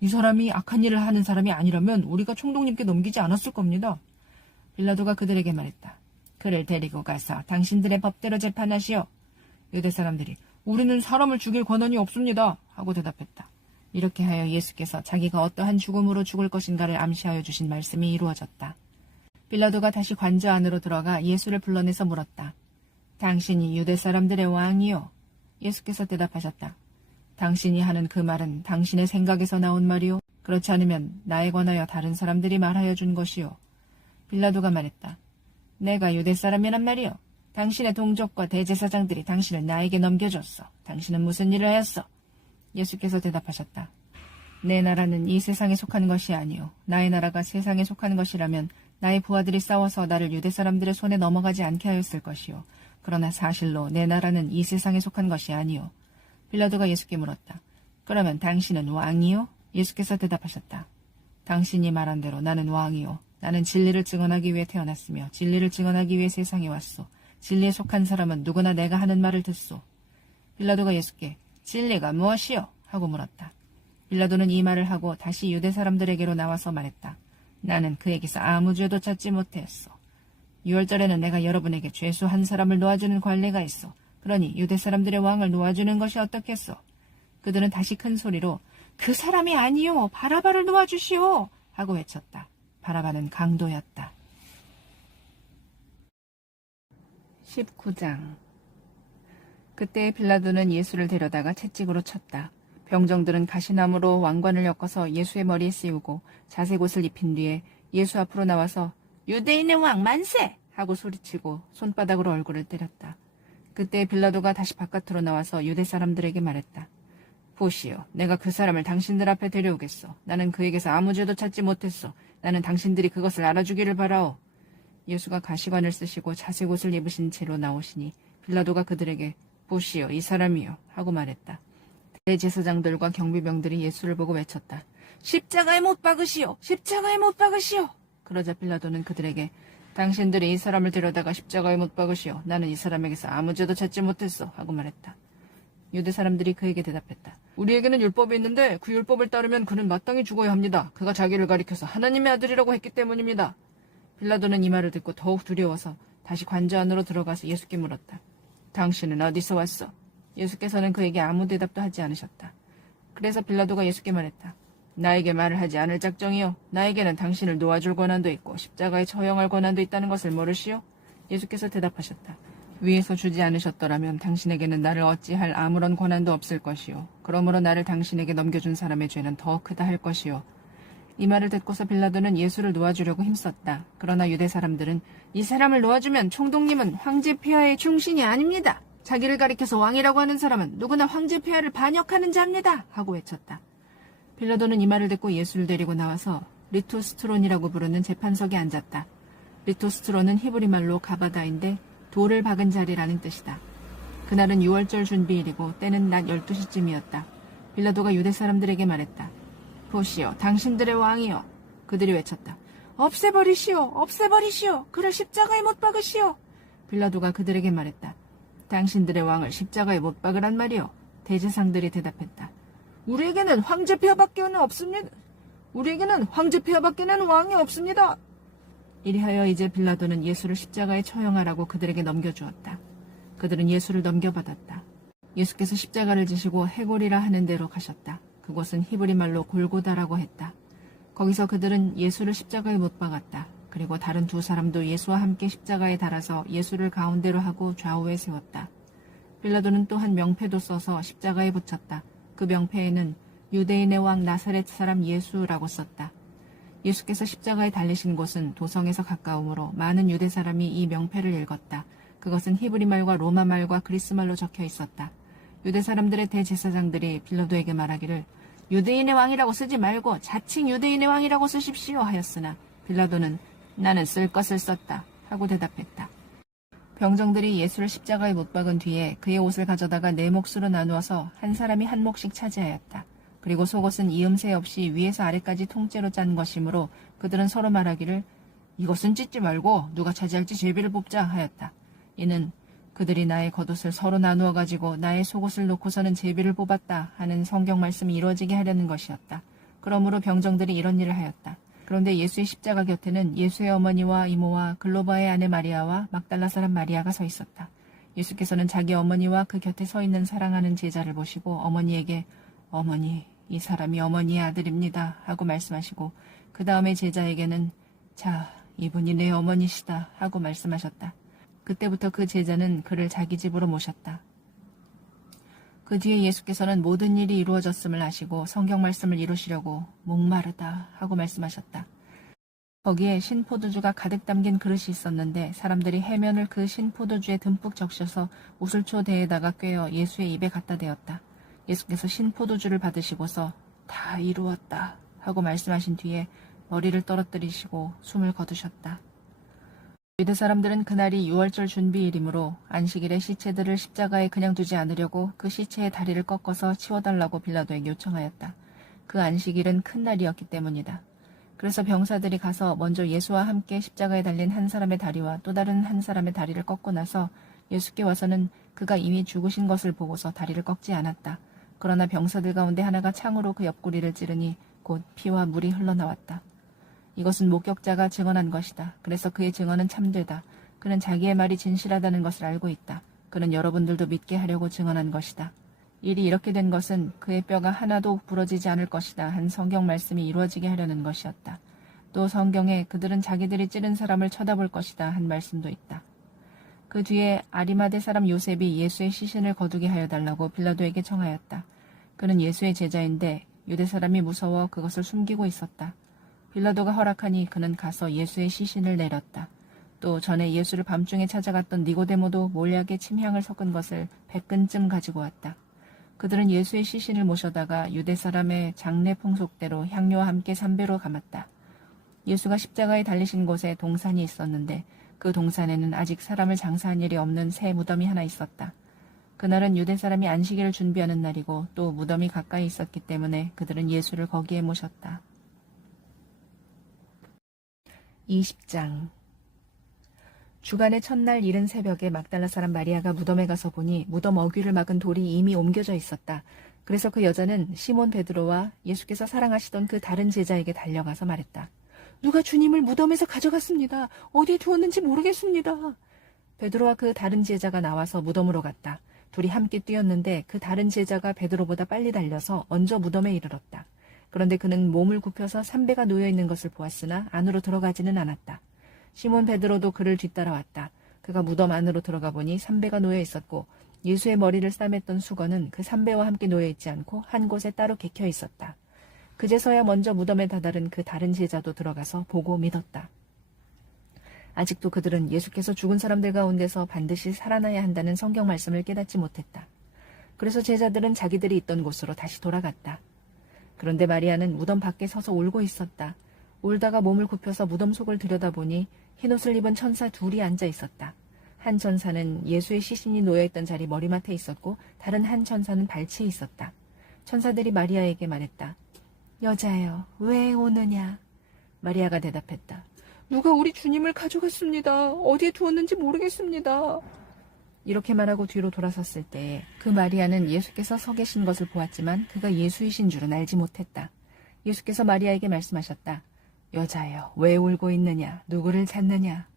이 사람이 악한 일을 하는 사람이 아니라면 우리가 총독님께 넘기지 않았을 겁니다. 빌라도가 그들에게 말했다. 그를 데리고 가서 당신들의 법대로 재판하시오. 유대 사람들이 우리는 사람을 죽일 권한이 없습니다. 하고 대답했다. 이렇게 하여 예수께서 자기가 어떠한 죽음으로 죽을 것인가를 암시하여 주신 말씀이 이루어졌다. 빌라도가 다시 관저 안으로 들어가 예수를 불러내서 물었다. 당신이 유대 사람들의 왕이요? 예수께서 대답하셨다. 당신이 하는 그 말은 당신의 생각에서 나온 말이요? 그렇지 않으면 나에 관하여 다른 사람들이 말하여 준 것이요? 빌라도가 말했다. 내가 유대 사람이란 말이요? 당신의 동족과 대제사장들이 당신을 나에게 넘겨줬어. 당신은 무슨 일을 하였어? 예수께서 대답하셨다. 내 나라는 이 세상에 속한 것이 아니요. 나의 나라가 세상에 속한 것이라면 나의 부하들이 싸워서 나를 유대 사람들의 손에 넘어가지 않게 하였을 것이요. 그러나 사실로 내 나라는 이 세상에 속한 것이 아니요. 빌라도가 예수께 물었다. 그러면 당신은 왕이요? 예수께서 대답하셨다. 당신이 말한 대로 나는 왕이요. 나는 진리를 증언하기 위해 태어났으며 진리를 증언하기 위해 세상에 왔소. 진리에 속한 사람은 누구나 내가 하는 말을 듣소. 빌라도가 예수께 진리가 무엇이요? 하고 물었다. 빌라도는 이 말을 하고 다시 유대 사람들에게로 나와서 말했다. 나는 그에게서 아무 죄도 찾지 못했소. 유월절에는 내가 여러분에게 죄수 한 사람을 놓아주는 관례가 있어. 그러니 유대 사람들의 왕을 놓아주는 것이 어떻겠소? 그들은 다시 큰 소리로 그 사람이 아니요 바라바를 놓아주시오 하고 외쳤다. 바라바는 강도였다. 19장. 그때 빌라도는 예수를 데려다가 채찍으로 쳤다. 병정들은 가시나무로 왕관을 엮어서 예수의 머리에 씌우고 자색 옷을 입힌 뒤에 예수 앞으로 나와서 유대인의 왕 만세! 하고 소리치고 손바닥으로 얼굴을 때렸다. 그때 빌라도가 다시 바깥으로 나와서 유대 사람들에게 말했다. 보시오, 내가 그 사람을 당신들 앞에 데려오겠소. 나는 그에게서 아무 죄도 찾지 못했소. 나는 당신들이 그것을 알아주기를 바라오. 예수가 가시관을 쓰시고 자색 옷을 입으신 채로 나오시니 빌라도가 그들에게 보시오, 이 사람이요 하고 말했다. 대제사장들과 경비병들이 예수를 보고 외쳤다. 십자가에 못 박으시오! 십자가에 못 박으시오! 그러자 빌라도는 그들에게 당신들이 이 사람을 데려다가 십자가에 못 박으시오. 나는 이 사람에게서 아무 죄도 찾지 못했소 하고 말했다. 유대 사람들이 그에게 대답했다. 우리에게는 율법이 있는데 그 율법을 따르면 그는 마땅히 죽어야 합니다. 그가 자기를 가리켜서 하나님의 아들이라고 했기 때문입니다. 빌라도는 이 말을 듣고 더욱 두려워서 다시 관저 안으로 들어가서 예수께 물었다. 당신은 어디서 왔어? 예수께서는 그에게 아무 대답도 하지 않으셨다. 그래서 빌라도가 예수께 말했다. 나에게 말을 하지 않을 작정이요. 나에게는 당신을 놓아줄 권한도 있고 십자가에 처형할 권한도 있다는 것을 모르시오? 예수께서 대답하셨다. 위에서 주지 않으셨더라면 당신에게는 나를 어찌할 아무런 권한도 없을 것이요. 그러므로 나를 당신에게 넘겨준 사람의 죄는 더 크다 할 것이요. 이 말을 듣고서 빌라도는 예수를 놓아주려고 힘썼다. 그러나 유대 사람들은 이 사람을 놓아주면 총독님은 황제 폐하의 충신이 아닙니다. 자기를 가리켜서 왕이라고 하는 사람은 누구나 황제 폐하를 반역하는 자입니다. 하고 외쳤다. 빌라도는 이 말을 듣고 예수를 데리고 나와서 리토스트론이라고 부르는 재판석에 앉았다. 리토스트론은 히브리 말로 가바다인데 돌을 박은 자리라는 뜻이다. 그날은 유월절 준비일이고 때는 낮 12시쯤이었다. 빌라도가 유대 사람들에게 말했다. 보시오, 당신들의 왕이요. 그들이 외쳤다. 없애버리시오, 없애버리시오. 그를 십자가에 못 박으시오. 빌라도가 그들에게 말했다. 당신들의 왕을 십자가에 못 박으란 말이오. 대제사장들이 대답했다. 우리에게는 황제폐하밖에는 없습니다. 우리에게는 황제폐하밖에는 왕이 없습니다. 이리하여 이제 빌라도는 예수를 십자가에 처형하라고 그들에게 넘겨주었다. 그들은 예수를 넘겨받았다. 예수께서 십자가를 지시고 해골이라 하는 데로 가셨다. 그곳은 히브리 말로 골고다라고 했다. 거기서 그들은 예수를 십자가에 못 박았다. 그리고 다른 두 사람도 예수와 함께 십자가에 달아서 예수를 가운데로 하고 좌우에 세웠다. 빌라도는 또 한 명패도 써서 십자가에 붙였다. 그 명패에는 유대인의 왕 나사렛 사람 예수라고 썼다. 예수께서 십자가에 달리신 곳은 도성에서 가까우므로 많은 유대 사람이 이 명패를 읽었다. 그것은 히브리 말과 로마 말과 그리스 말로 적혀 있었다. 유대 사람들의 대제사장들이 빌라도에게 말하기를 유대인의 왕이라고 쓰지 말고 자칭 유대인의 왕이라고 쓰십시오 하였으나 빌라도는 나는 쓸 것을 썼다 하고 대답했다. 병정들이 예수를 십자가에 못 박은 뒤에 그의 옷을 가져다가 네 몫으로 나누어서 한 사람이 한 몫씩 차지하였다. 그리고 속옷은 이음새 없이 위에서 아래까지 통째로 짠 것이므로 그들은 서로 말하기를 이것은 찢지 말고 누가 차지할지 제비를 뽑자 하였다. 이는 그들이 나의 겉옷을 서로 나누어 가지고 나의 속옷을 놓고서는 제비를 뽑았다 하는 성경 말씀이 이루어지게 하려는 것이었다. 그러므로 병정들이 이런 일을 하였다. 그런데 예수의 십자가 곁에는 예수의 어머니와 이모와 글로바의 아내 마리아와 막달라 사람 마리아가 서 있었다. 예수께서는 자기 어머니와 그 곁에 서 있는 사랑하는 제자를 보시고 어머니에게 어머니, 이 사람이 어머니의 아들입니다 하고 말씀하시고 그 다음에 제자에게는 자, 이분이 내 어머니시다 하고 말씀하셨다. 그때부터 그 제자는 그를 자기 집으로 모셨다. 그 뒤에 예수께서는 모든 일이 이루어졌음을 아시고 성경 말씀을 이루시려고 목마르다 하고 말씀하셨다. 거기에 신포도주가 가득 담긴 그릇이 있었는데 사람들이 해면을 그 신포도주에 듬뿍 적셔서 우슬초대에다가 꿰어 예수의 입에 갖다 대었다. 예수께서 신포도주를 받으시고서 다 이루었다 하고 말씀하신 뒤에 머리를 떨어뜨리시고 숨을 거두셨다. 유대 사람들은 그날이 유월절 준비일이므로 안식일에 시체들을 십자가에 그냥 두지 않으려고 그 시체의 다리를 꺾어서 치워달라고 빌라도에게 요청하였다. 그 안식일은 큰 날이었기 때문이다. 그래서 병사들이 가서 먼저 예수와 함께 십자가에 달린 한 사람의 다리와 또 다른 한 사람의 다리를 꺾고 나서 예수께 와서는 그가 이미 죽으신 것을 보고서 다리를 꺾지 않았다. 그러나 병사들 가운데 하나가 창으로 그 옆구리를 찌르니 곧 피와 물이 흘러나왔다. 이것은 목격자가 증언한 것이다. 그래서 그의 증언은 참되다. 그는 자기의 말이 진실하다는 것을 알고 있다. 그는 여러분들도 믿게 하려고 증언한 것이다. 일이 이렇게 된 것은 그의 뼈가 하나도 부러지지 않을 것이다 한 성경 말씀이 이루어지게 하려는 것이었다. 또 성경에 그들은 자기들이 찌른 사람을 쳐다볼 것이다 한 말씀도 있다. 그 뒤에 아리마대 사람 요셉이 예수의 시신을 거두게 하여 달라고 빌라도에게 청하였다. 그는 예수의 제자인데 유대 사람이 무서워 그것을 숨기고 있었다. 빌라도가 허락하니 그는 가서 예수의 시신을 내렸다. 또 전에 예수를 밤중에 찾아갔던 니고데모도 몰약에 침향을 섞은 것을 100근쯤 가지고 왔다. 그들은 예수의 시신을 모셔다가 유대 사람의 장례 풍속대로 향료와 함께 삼배로 감았다. 예수가 십자가에 달리신 곳에 동산이 있었는데 그 동산에는 아직 사람을 장사한 일이 없는 새 무덤이 하나 있었다. 그날은 유대 사람이 안식일을 준비하는 날이고 또 무덤이 가까이 있었기 때문에 그들은 예수를 거기에 모셨다. 20장 주간의 첫날 이른 새벽에 막달라 사람 마리아가 무덤에 가서 보니 무덤 어귀를 막은 돌이 이미 옮겨져 있었다. 그래서 그 여자는 시몬 베드로와 예수께서 사랑하시던 그 다른 제자에게 달려가서 말했다. 누가 주님을 무덤에서 가져갔습니다. 어디에 두었는지 모르겠습니다. 베드로와 그 다른 제자가 나와서 무덤으로 갔다. 둘이 함께 뛰었는데 그 다른 제자가 베드로보다 빨리 달려서 먼저 무덤에 이르렀다. 그런데 그는 몸을 굽혀서 삼배가 놓여있는 것을 보았으나 안으로 들어가지는 않았다. 시몬 베드로도 그를 뒤따라왔다. 그가 무덤 안으로 들어가 보니 삼배가 놓여 있었고 예수의 머리를 싸맸던 수건은 그 삼배와 함께 놓여 있지 않고 한 곳에 따로 개켜 있었다. 그제서야 먼저 무덤에 다다른 그 다른 제자도 들어가서 보고 믿었다. 아직도 그들은 예수께서 죽은 사람들 가운데서 반드시 살아나야 한다는 성경 말씀을 깨닫지 못했다. 그래서 제자들은 자기들이 있던 곳으로 다시 돌아갔다. 그런데 마리아는 무덤 밖에 서서 울고 있었다. 울다가 몸을 굽혀서 무덤 속을 들여다보니 흰옷을 입은 천사 둘이 앉아 있었다. 한 천사는 예수의 시신이 놓여있던 자리 머리맡에 있었고 다른 한 천사는 발치에 있었다. 천사들이 마리아에게 말했다. 여자여, 왜 오느냐? 마리아가 대답했다. 누가 우리 주님을 가져갔습니다. 어디에 두었는지 모르겠습니다. 이렇게 말하고 뒤로 돌아섰을 때 그 마리아는 예수께서 서 계신 것을 보았지만 그가 예수이신 줄은 알지 못했다. 예수께서 마리아에게 말씀하셨다. 여자여, 왜 울고 있느냐? 누구를 찾느냐?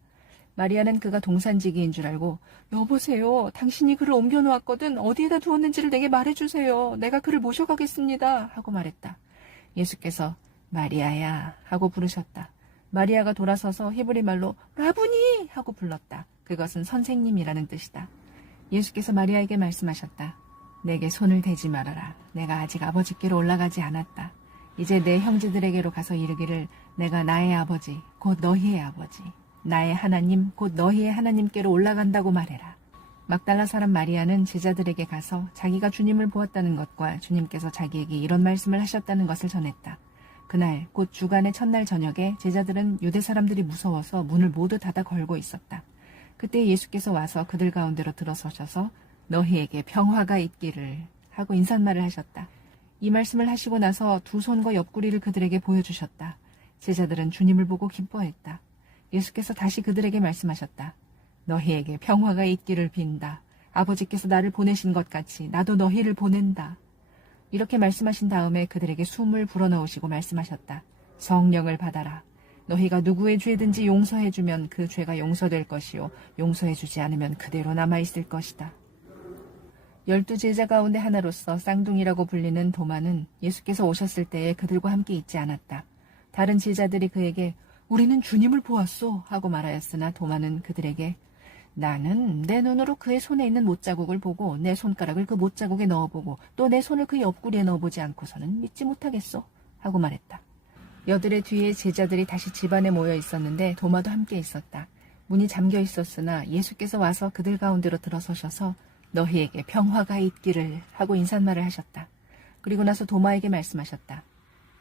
마리아는 그가 동산지기인 줄 알고 여보세요. 당신이 그를 옮겨놓았거든. 어디에다 두었는지를 내게 말해주세요. 내가 그를 모셔가겠습니다. 하고 말했다. 예수께서 마리아야 하고 부르셨다. 마리아가 돌아서서 히브리 말로 라부니 하고 불렀다. 그것은 선생님이라는 뜻이다. 예수께서 마리아에게 말씀하셨다. 내게 손을 대지 말아라. 내가 아직 아버지께로 올라가지 않았다. 이제 내 형제들에게로 가서 이르기를 내가 나의 아버지 곧 너희의 아버지 나의 하나님 곧 너희의 하나님께로 올라간다고 말해라. 막달라 사람 마리아는 제자들에게 가서 자기가 주님을 보았다는 것과 주님께서 자기에게 이런 말씀을 하셨다는 것을 전했다. 그날 곧 주간의 첫날 저녁에 제자들은 유대 사람들이 무서워서 문을 모두 닫아 걸고 있었다. 그때 예수께서 와서 그들 가운데로 들어서셔서 너희에게 평화가 있기를 하고 인사말을 하셨다. 이 말씀을 하시고 나서 두 손과 옆구리를 그들에게 보여주셨다. 제자들은 주님을 보고 기뻐했다. 예수께서 다시 그들에게 말씀하셨다. 너희에게 평화가 있기를 빈다. 아버지께서 나를 보내신 것 같이 나도 너희를 보낸다. 이렇게 말씀하신 다음에 그들에게 숨을 불어넣으시고 말씀하셨다. 성령을 받아라. 너희가 누구의 죄든지 용서해주면 그 죄가 용서될 것이요 용서해주지 않으면 그대로 남아있을 것이다. 12제자 가운데 하나로서 쌍둥이라고 불리는 도마는 예수께서 오셨을 때에 그들과 함께 있지 않았다. 다른 제자들이 그에게 우리는 주님을 보았소 하고 말하였으나 도마는 그들에게 나는 내 눈으로 그의 손에 있는 못자국을 보고 내 손가락을 그 못자국에 넣어보고 또 내 손을 그 옆구리에 넣어보지 않고서는 믿지 못하겠소 하고 말했다. 여들의 뒤에 제자들이 다시 집안에 모여 있었는데 도마도 함께 있었다. 문이 잠겨 있었으나 예수께서 와서 그들 가운데로 들어서셔서 너희에게 평화가 있기를 하고 인사말을 하셨다. 그리고 나서 도마에게 말씀하셨다.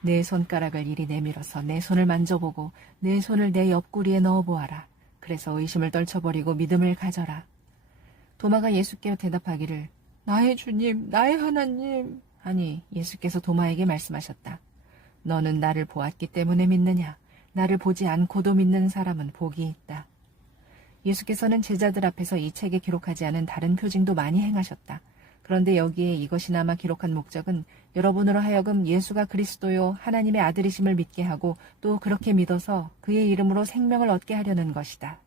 내 손가락을 이리 내밀어서 내 손을 만져보고 내 손을 내 옆구리에 넣어보아라. 그래서 의심을 떨쳐버리고 믿음을 가져라. 도마가 예수께 대답하기를 나의 주님, 나의 하나님 하니 예수께서 도마에게 말씀하셨다. 너는 나를 보았기 때문에 믿느냐? 나를 보지 않고도 믿는 사람은 복이 있다. 예수께서는 제자들 앞에서 이 책에 기록하지 않은 다른 표징도 많이 행하셨다. 그런데 여기에 이것이나마 기록한 목적은 여러분으로 하여금 예수가 그리스도요 하나님의 아들이심을 믿게 하고 또 그렇게 믿어서 그의 이름으로 생명을 얻게 하려는 것이다.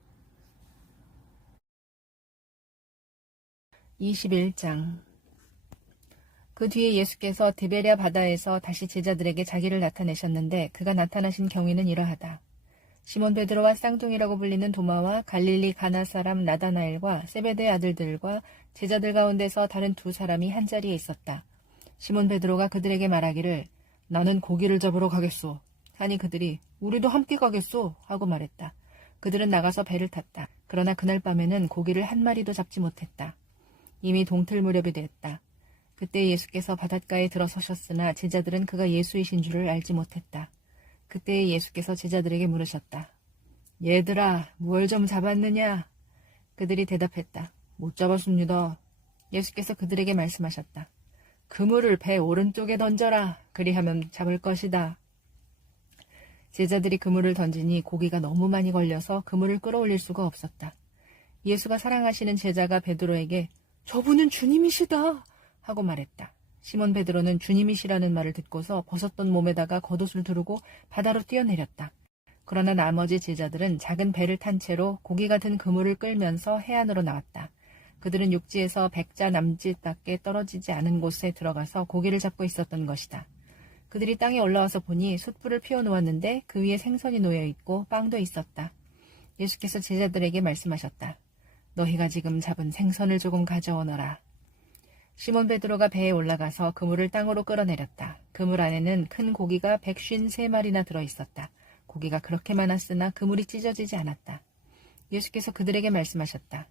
21장 그 뒤에 예수께서 디베랴 바다에서 다시 제자들에게 자기를 나타내셨는데 그가 나타나신 경위는 이러하다. 시몬 베드로와 쌍둥이라고 불리는 도마와 갈릴리 가나 사람 나다나엘과 세베대의 아들들과 제자들 가운데서 다른 두 사람이 한자리에 있었다. 시몬 베드로가 그들에게 말하기를 나는 고기를 잡으러 가겠소. 하니 그들이 우리도 함께 가겠소 하고 말했다. 그들은 나가서 배를 탔다. 그러나 그날 밤에는 고기를 한 마리도 잡지 못했다. 이미 동틀 무렵이 되었다. 그때 예수께서 바닷가에 들어서셨으나 제자들은 그가 예수이신 줄을 알지 못했다. 그때 예수께서 제자들에게 물으셨다. 얘들아, 무얼 좀 잡았느냐? 그들이 대답했다. 못 잡았습니다. 예수께서 그들에게 말씀하셨다. 그물을 배 오른쪽에 던져라. 그리하면 잡을 것이다. 제자들이 그물을 던지니 고기가 너무 많이 걸려서 그물을 끌어올릴 수가 없었다. 예수가 사랑하시는 제자가 베드로에게 저분은 주님이시다 하고 말했다. 시몬 베드로는 주님이시라는 말을 듣고서 벗었던 몸에다가 겉옷을 두르고 바다로 뛰어내렸다. 그러나 나머지 제자들은 작은 배를 탄 채로 고기가 든 그물을 끌면서 해안으로 나왔다. 그들은 육지에서 100자 남짓답게 떨어지지 않은 곳에 들어가서 고기를 잡고 있었던 것이다. 그들이 땅에 올라와서 보니 숯불을 피워놓았는데 그 위에 생선이 놓여있고 빵도 있었다. 예수께서 제자들에게 말씀하셨다. 너희가 지금 잡은 생선을 조금 가져오너라. 시몬 베드로가 배에 올라가서 그물을 땅으로 끌어내렸다. 그물 안에는 큰 고기가 153마리나 들어있었다. 고기가 그렇게 많았으나 그물이 찢어지지 않았다. 예수께서 그들에게 말씀하셨다.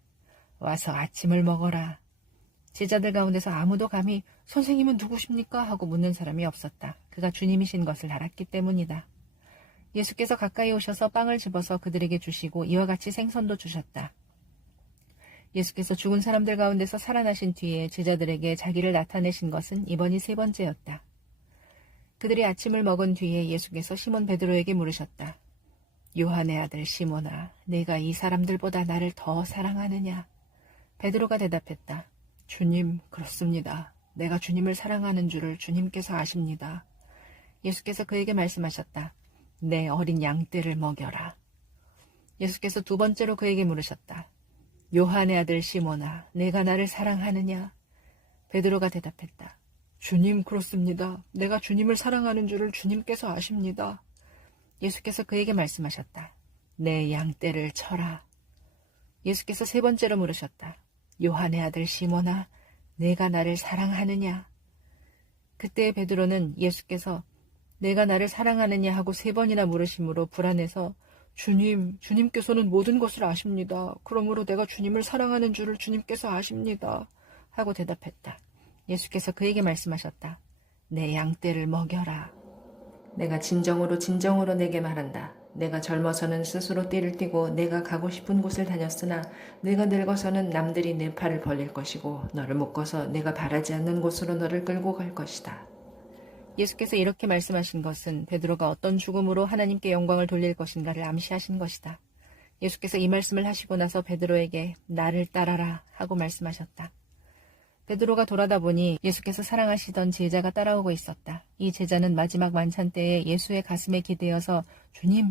와서 아침을 먹어라. 제자들 가운데서 아무도 감히 선생님은 누구십니까? 하고 묻는 사람이 없었다. 그가 주님이신 것을 알았기 때문이다. 예수께서 가까이 오셔서 빵을 집어서 그들에게 주시고 이와 같이 생선도 주셨다. 예수께서 죽은 사람들 가운데서 살아나신 뒤에 제자들에게 자기를 나타내신 것은 이번이 세 번째였다. 그들이 아침을 먹은 뒤에 예수께서 시몬 베드로에게 물으셨다. 요한의 아들 시몬아, 네가 이 사람들보다 나를 더 사랑하느냐? 베드로가 대답했다. 주님, 그렇습니다. 내가 주님을 사랑하는 줄을 주님께서 아십니다. 예수께서 그에게 말씀하셨다. 내 어린 양떼를 먹여라. 예수께서 두 번째로 그에게 물으셨다. 요한의 아들 시몬아, 내가 나를 사랑하느냐? 베드로가 대답했다. 주님, 그렇습니다. 내가 주님을 사랑하는 줄을 주님께서 아십니다. 예수께서 그에게 말씀하셨다. 내 양떼를 쳐라. 예수께서 세 번째로 물으셨다. 요한의 아들 시몬아, 내가 나를 사랑하느냐? 그때 베드로는 예수께서 내가 나를 사랑하느냐 하고 세 번이나 물으심으로 불안해서 주님께서는 모든 것을 아십니다. 그러므로 내가 주님을 사랑하는 줄을 주님께서 아십니다. 하고 대답했다. 예수께서 그에게 말씀하셨다. 내 양떼를 먹여라. 내가 진정으로 내게 말한다. 내가 젊어서는 스스로 띠를 띠고 내가 가고 싶은 곳을 다녔으나 내가 늙어서는 남들이 내 팔을 벌릴 것이고 너를 묶어서 내가 바라지 않는 곳으로 너를 끌고 갈 것이다. 예수께서 이렇게 말씀하신 것은 베드로가 어떤 죽음으로 하나님께 영광을 돌릴 것인가를 암시하신 것이다. 예수께서 이 말씀을 하시고 나서 베드로에게 나를 따라라 하고 말씀하셨다. 베드로가 돌아다 보니 예수께서 사랑하시던 제자가 따라오고 있었다. 이 제자는 마지막 만찬 때에 예수의 가슴에 기대어서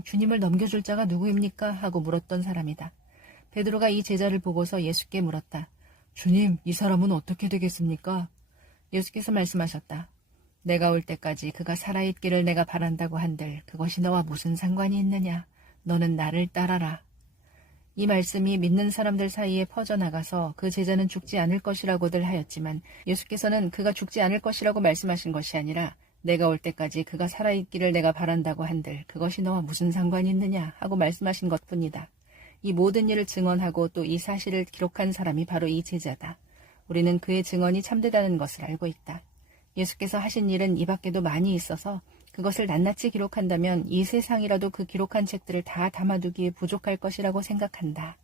주님을 넘겨줄 자가 누구입니까? 하고 물었던 사람이다. 베드로가 이 제자를 보고서 예수께 물었다. 주님, 이 사람은 어떻게 되겠습니까? 예수께서 말씀하셨다. 내가 올 때까지 그가 살아있기를 내가 바란다고 한들 그것이 너와 무슨 상관이 있느냐? 너는 나를 따라라. 이 말씀이 믿는 사람들 사이에 퍼져나가서 그 제자는 죽지 않을 것이라고들 하였지만 예수께서는 그가 죽지 않을 것이라고 말씀하신 것이 아니라 내가 올 때까지 그가 살아있기를 내가 바란다고 한들 그것이 너와 무슨 상관이 있느냐 하고 말씀하신 것뿐이다. 이 모든 일을 증언하고 또 이 사실을 기록한 사람이 바로 이 제자다. 우리는 그의 증언이 참되다는 것을 알고 있다. 예수께서 하신 일은 이 밖에도 많이 있어서 그것을 낱낱이 기록한다면 이 세상이라도 그 기록한 책들을 다 담아두기에 부족할 것이라고 생각한다.